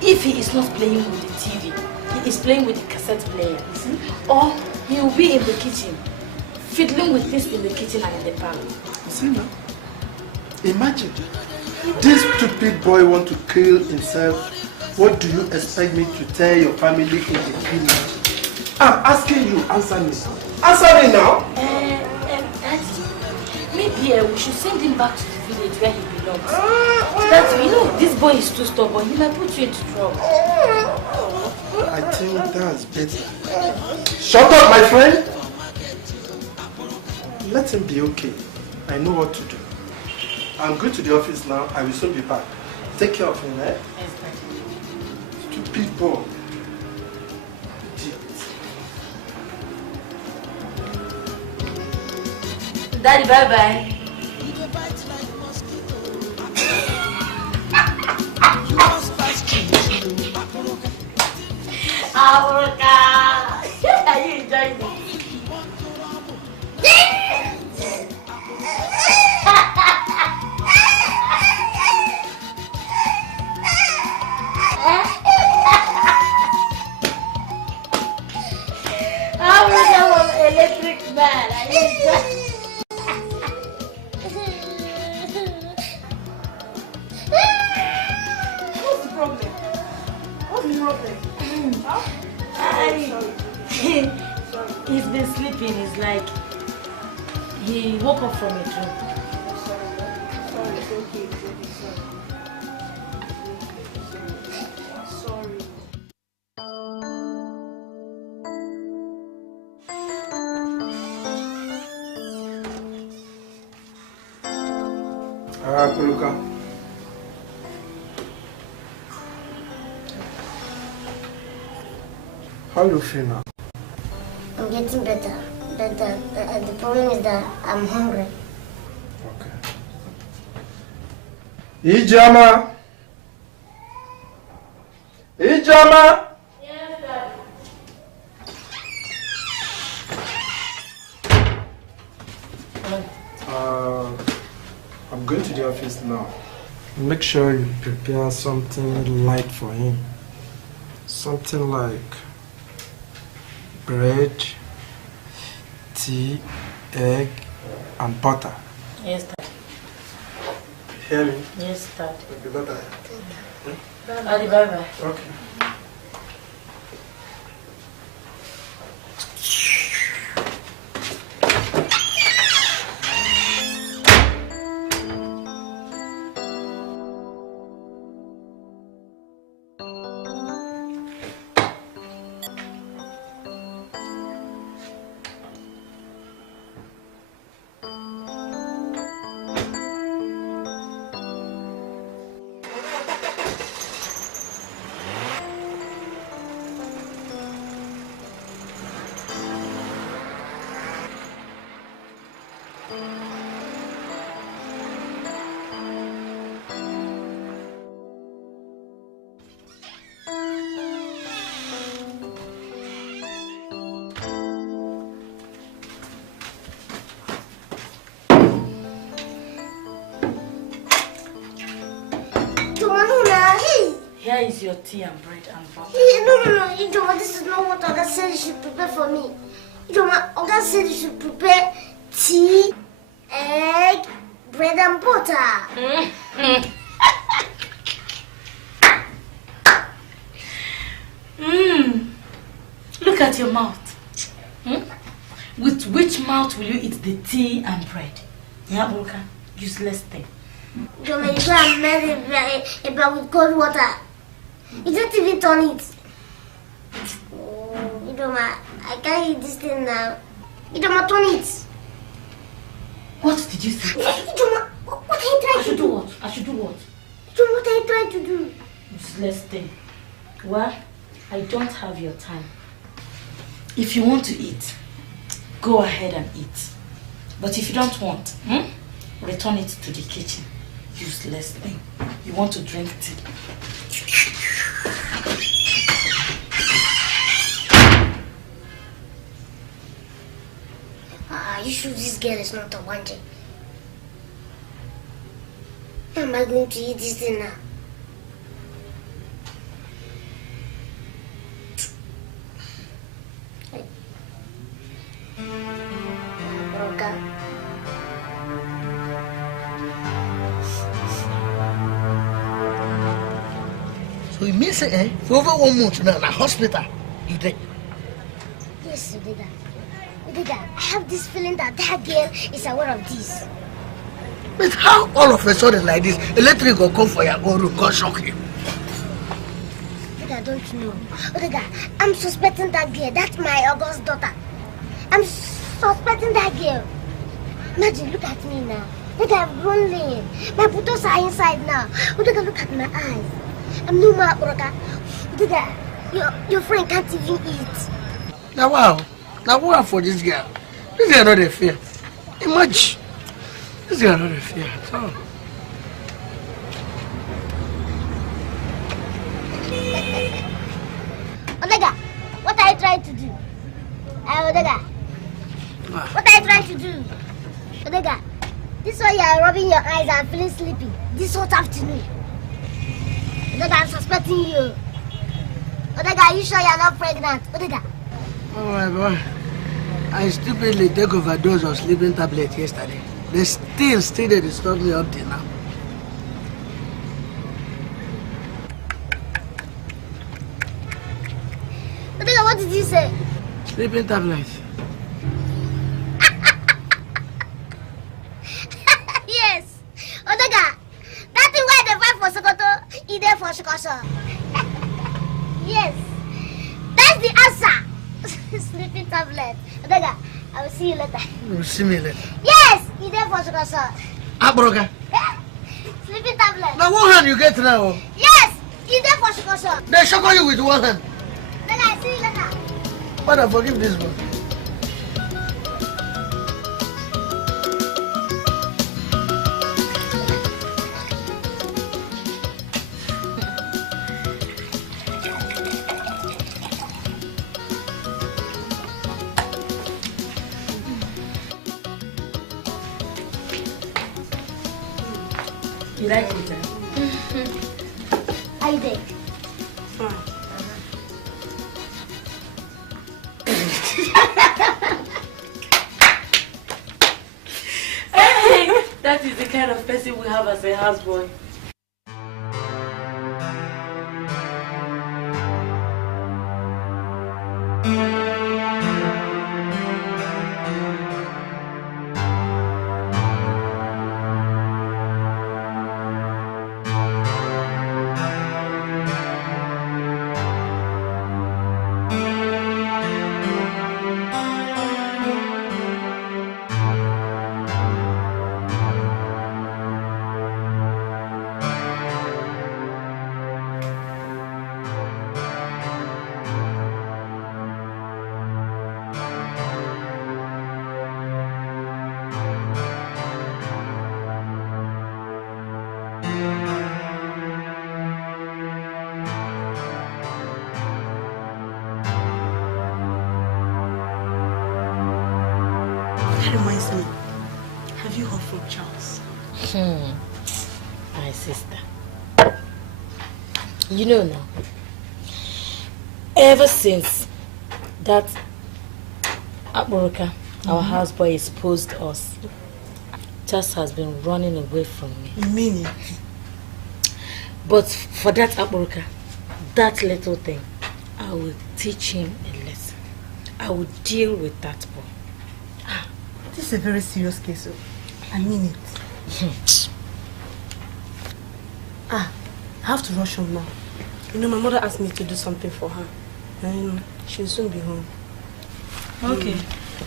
if he is not playing with the TV, he is playing with the cassette player. Or he will be in the kitchen, fiddling with things in the kitchen and in the parlor. See now? Imagine, this stupid boy want to kill himself. What do you expect me to tell your family in the village? I'm asking you, answer me. Answer me now! Daddy, maybe we should send him back to the village where he belongs. So that we know this boy is too stubborn, he might put you into trouble. I think that's better. Shut up, my friend! Let him be okay. I know what to do. I'm going to the office now. I will soon be back. Take care of him, eh? Yes, Daddy. Stupid boy. Daddy, bye-bye. Are you enjoying this? I'm an electric man. Are you enjoying? What's the problem? What's the problem? He's been sleeping. It's like he woke up from a dream. Sorry, it's okay, sorry. Kuluka. How do you feel now? I'm getting better. But the problem is that I'm hungry. Okay. Ijama! Ijama! Yes, Daddy. I'm going to the office now. Make sure you prepare something light for him. Something like bread, tea, egg, and butter. Yes, Daddy. Hear me? Yes, Daddy. Okay, butter. Daddy, bye-bye. Okay. Here is your tea and bread and butter. No. Ijoma, this is not what Oga said you should prepare for me. Ijoma, Oga said you should prepare tea, egg, bread and butter. Look at your mouth. With which mouth will you eat the tea and bread? Yeah, Boka, useless thing. Ijoma, you go and melt a bread with cold water. You don't even turn it. Oh, Ijoma, I can't eat this thing now. Ijoma, turn it. What did you say? Ijoma, what are you trying to do? What? I should do what? So what are you trying to do? Useless thing. Well, I don't have your time. If you want to eat, go ahead and eat. But if you don't want, return it to the kitchen. Useless thing. You want to drink tea. You sure this girl is not a wanted? How am I going to eat this thing now? So it means, for over 1 month now in a hospital, you did? Yes, Odega. Odega, I have this feeling that girl is aware of this. But how all of a sudden like this, electric will come for your own room, go shock you? Odega, don't know. Odega, I'm suspecting that girl. That's my August daughter. I'm suspecting that girl. Imagine, look at me now. Look, I've grown lean. My photos are inside now. Odega, look at my eyes. I'm no more, Odega. Odega, your friend can't even eat. Now wow. Now what for this girl? This girl not a fear. Imagine. This girl not a fear at all. Odega, what are you trying to do? Odega, what are you trying to do? Odega, this way you are rubbing your eyes and feeling sleepy. This hot afternoon. Odega, I'm suspecting you. Odega, are you sure you are not pregnant? Odega. Oh my boy. I stupidly take overdose of sleeping tablet yesterday. They still they disturb me up till now. Odega, what did you say? Sleeping tablet. Yes. Odega, that thing where they fight for Sokoto, is there for Shikoso. Yes. That's the answer. Sleeping tablet. Odega, I will see you later. You will see me later. Yes, is there for Shikoso. Abroga. Sleeping tablet. Now what hand you get now? Yes, is there for Shikoso. They shock you with one hand. Odega, I see you later. Father, forgive this one. You like it, I did. Hey, that is the kind of person we have as a houseboy. Reminds me, have you heard from Charles? My sister. You know now, ever since that Aboroka, our houseboy, exposed us, Charles has been running away from me. You mean it? But for that Aboroka, that little thing, I will teach him a lesson. I will deal with that boy. This is a very serious case. I mean it. I have to rush home now. You know, my mother asked me to do something for her. And she'll soon be home. Okay.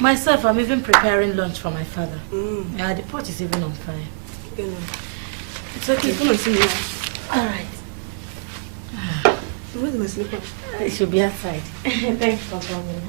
Myself, I'm even preparing lunch for my father. Yeah, the pot is even on fire. It's okay, come and see me. Alright. Where's my slipper? It should be outside. Thanks for coming.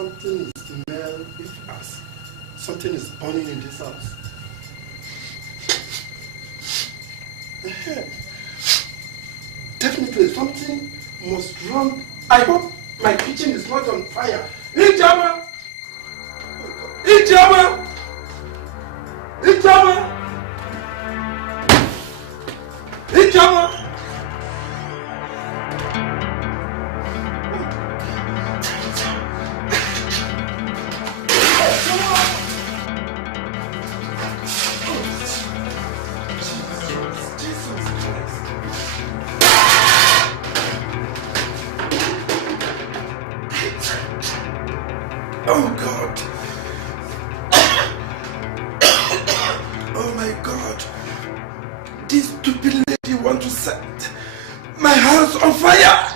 Something is smell if as something is burning in this house. Definitely something must run. I hope my kitchen is not on fire. Ijama! Ijama! Ijama! Ijama! Oh God! Oh my God! This stupid lady wants to set my house on fire!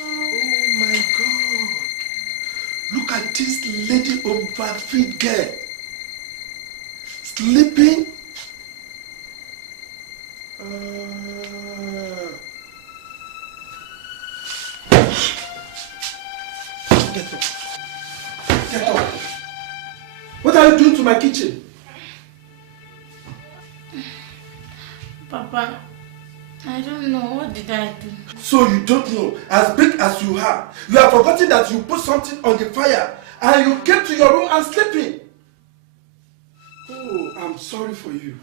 Oh my God! Look at this lady overfeed girl sleeping. Get up. Get up. What are you doing to my kitchen? Papa, I don't know. What did I do? So you don't know. As big as you are, you have forgotten that you put something on the fire and you came to your room and sleeping. Oh, I'm sorry for you.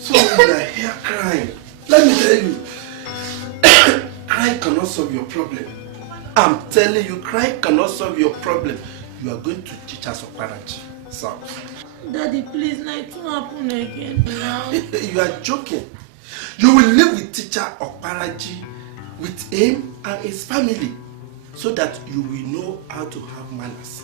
So you are here crying. Let me tell you, crying cannot solve your problem. I'm telling you, crying cannot solve your problem. You are going to teach us Okparachi. So. Daddy, please, now it won't happen again now. You are joking. You will live with teacher Okparachi, with him and his family, so that you will know how to have manners.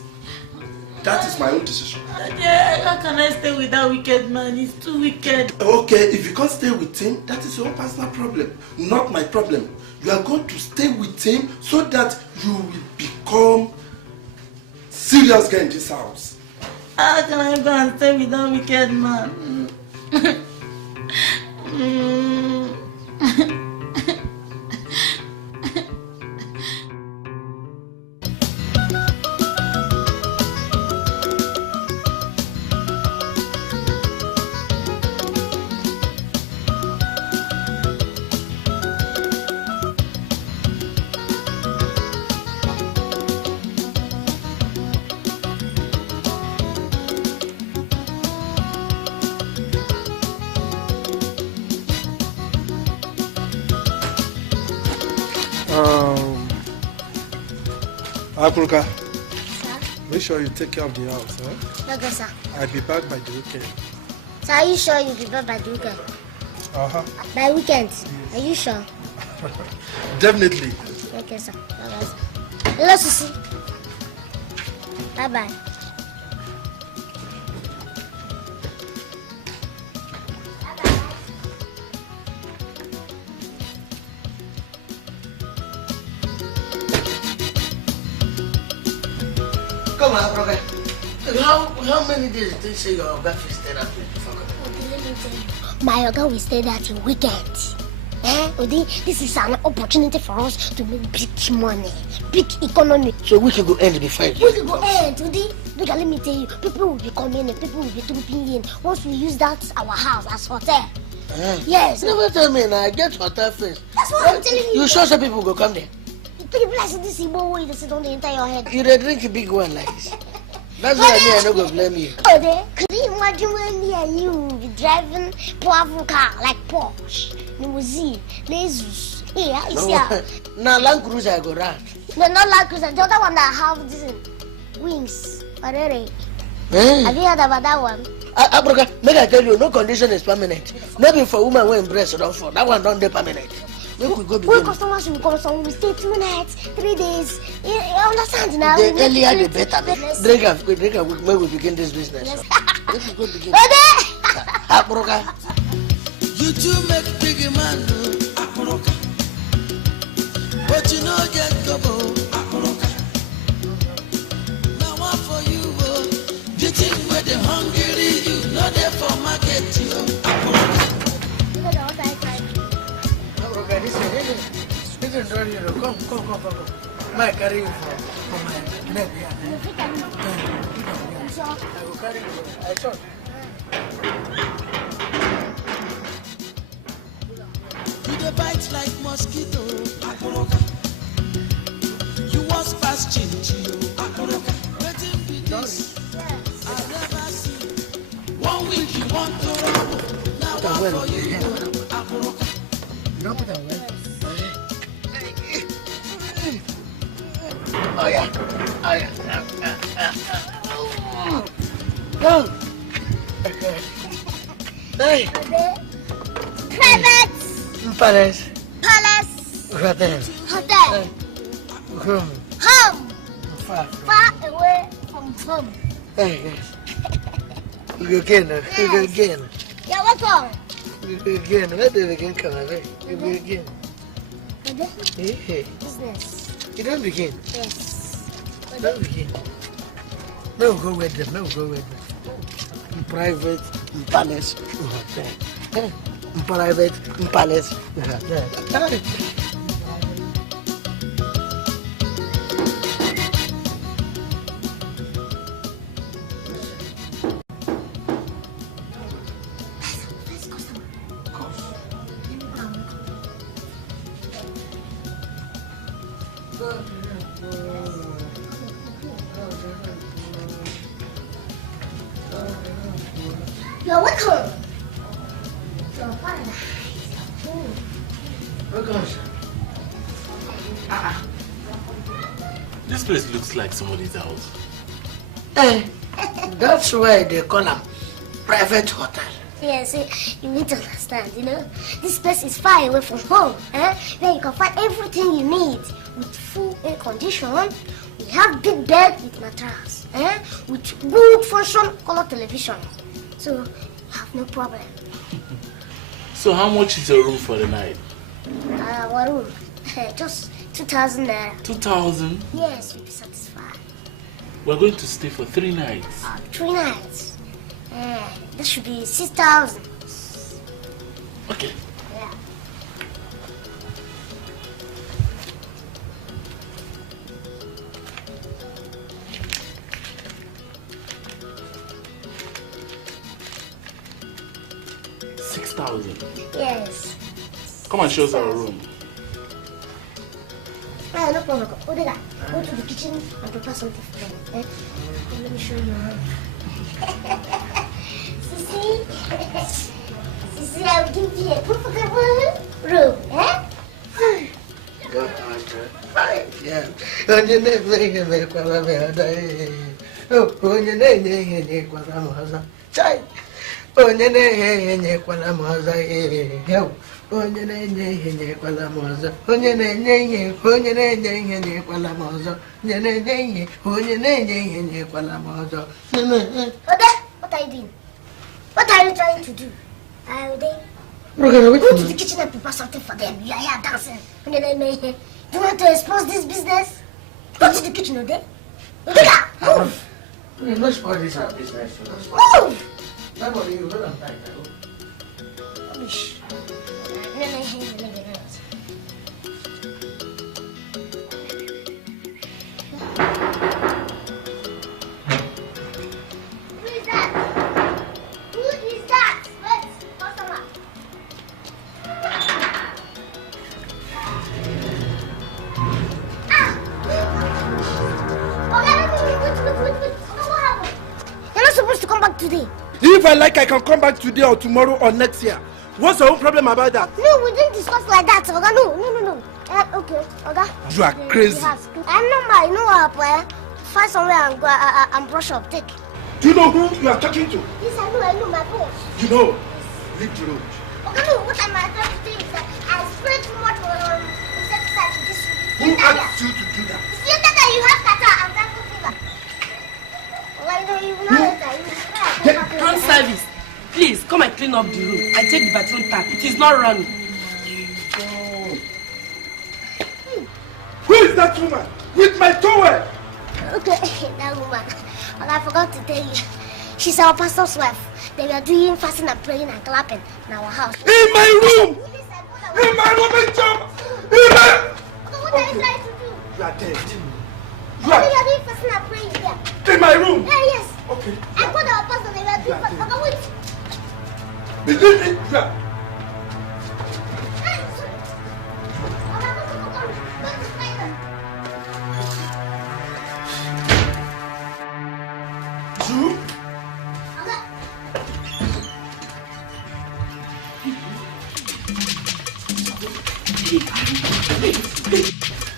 That is my own decision. Daddy, how can I stay with that wicked man? He's too wicked. Okay, if you can't stay with him, that is your personal problem, not my problem. You are going to stay with him so that you will become serious guy in this house. How can I go and stay with that wicked man? Akuruka, make sure you take care of the house, huh? Okay, sir. I'll be back by the weekend. So are you sure you'll be back by the weekend? By weekend? Yes. Are you sure? Definitely. Okay, sir. Bye-bye, sir. Hello, Susie. Bye-bye. Come on, brother. How many days did you say your Oga will stay there before coming? Let me tell you. My Oga will stay there till weekend. Odi, this is an opportunity for us to make big money, big economy. So we can go end before you. We can go end, Odi. Look, let me tell you, people will be coming and people will be trooping in. Once we use that our house as hotel. Yes. Never tell me now. I get hotel first. That's what I'm telling you. You sure some people go come there? People like this Igbo way they sit on the entire head. You dey drink a big one like this. That's why I no go blame you. Oh, there. Could you imagine when me and you be driving powerful car like Porsche, limousine, Lexus? Yeah, you see how? Now Land Cruiser I go round. No, not Land Cruiser. The other one that have this wings. Have you heard about that one? Abroga, make I tell you, no condition is permanent. Maybe for woman when breast don't fall. That one don't dey permanent. Make we go begin. When customers will come, so we stay 2 nights, 3 days. You understand now? The earlier the better. Drink and when we begin this business. Yes. Make we go begin. Abroga. You two make big man, Akoroka. But you know get couple, Akoroka. Now what for you, the thing where the hungry, you know they for market, you, Akoroka. This is come. My carry you for my neck. I will carry you. I saw. You dey bite like mosquito, Akoroka. You was fast chinchi, Akoroka. Wetin be this? I never see. 1 week you want to run, now what for you, Akoroka? You don't put that well. Oh yeah. Go. Hey. Private. Palace. Hotel. Home. Far away from home. Hey. You go again. You're welcome. You go again. Where do we begin come away? You go again. Hey. Business. You don't begin. Yes. Don't begin. No go with them. In private, in palace, in hotel. In private, in palace, in hotel. You're welcome. Your paradise. Oh gosh. This place looks like somebody's house. That's why they call them private hotel. Yes, you need to understand, this place is far away from home, where you can find everything you need with full air condition. We have big bed with mattress, with good function color television, so you have no problem. So how much is your room for the night? Our room, just 2,000 naira. 2,000? Yes, you'll be satisfied. We're going to stay for 3 nights. 3 nights. That should be 6,000. Okay. Yeah. $6,000. Yes. Come and show us our room. No problem. Odega, go to the kitchen and prepare something for them. Let me show you. Sisi, I will give you a comfortable room. God, yeah. And you never make one of the oh, when you name was a mother. Child. Oh, you name one of mother. Oh, you name one of mother. Oh, you name one of mother. What are you doing? What are you trying to do? Go to the kitchen and prepare something for them. You are here dancing. Do you want to expose this business? Go to the kitchen, Ode. Move! We must for this business. Move! Nobody you will not Rubbish. Today. If I like, I can come back today or tomorrow or next year. What's your own problem about that? No, we didn't discuss like that, Oga. No. Okay, Oga. You are crazy. I'm not find somewhere and go and brush up. Take. Do you know who you are talking to? Yes, I know, my boss. You know, leave the road. Oga, no, what I'm trying to say is that I spray too much insecticide to this. Who asked you to do that? If you think that you have catarrh and dengue fever. Room service, please come and clean up the room. I check the bathroom tap. It is not running. Who is that woman with my towel? Okay, that woman. Well, I forgot to tell you. She's our pastor's wife. They were doing fasting and praying and clapping in our house. In my room! In my room, in my... What are you trying to do? You are dead. You are doing fasting and praying here. In my room? Yeah, yes. Okay. I called our pastor. They were doing fasting. Okay, wait. Believe it, you are...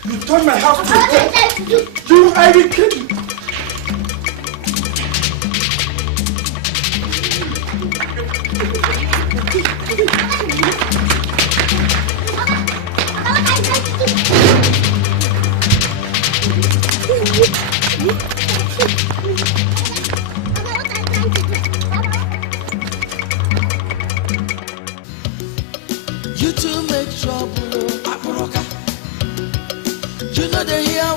You turned my house to a death. You, I will kill you. You two make trouble, Aporoka. You know they hear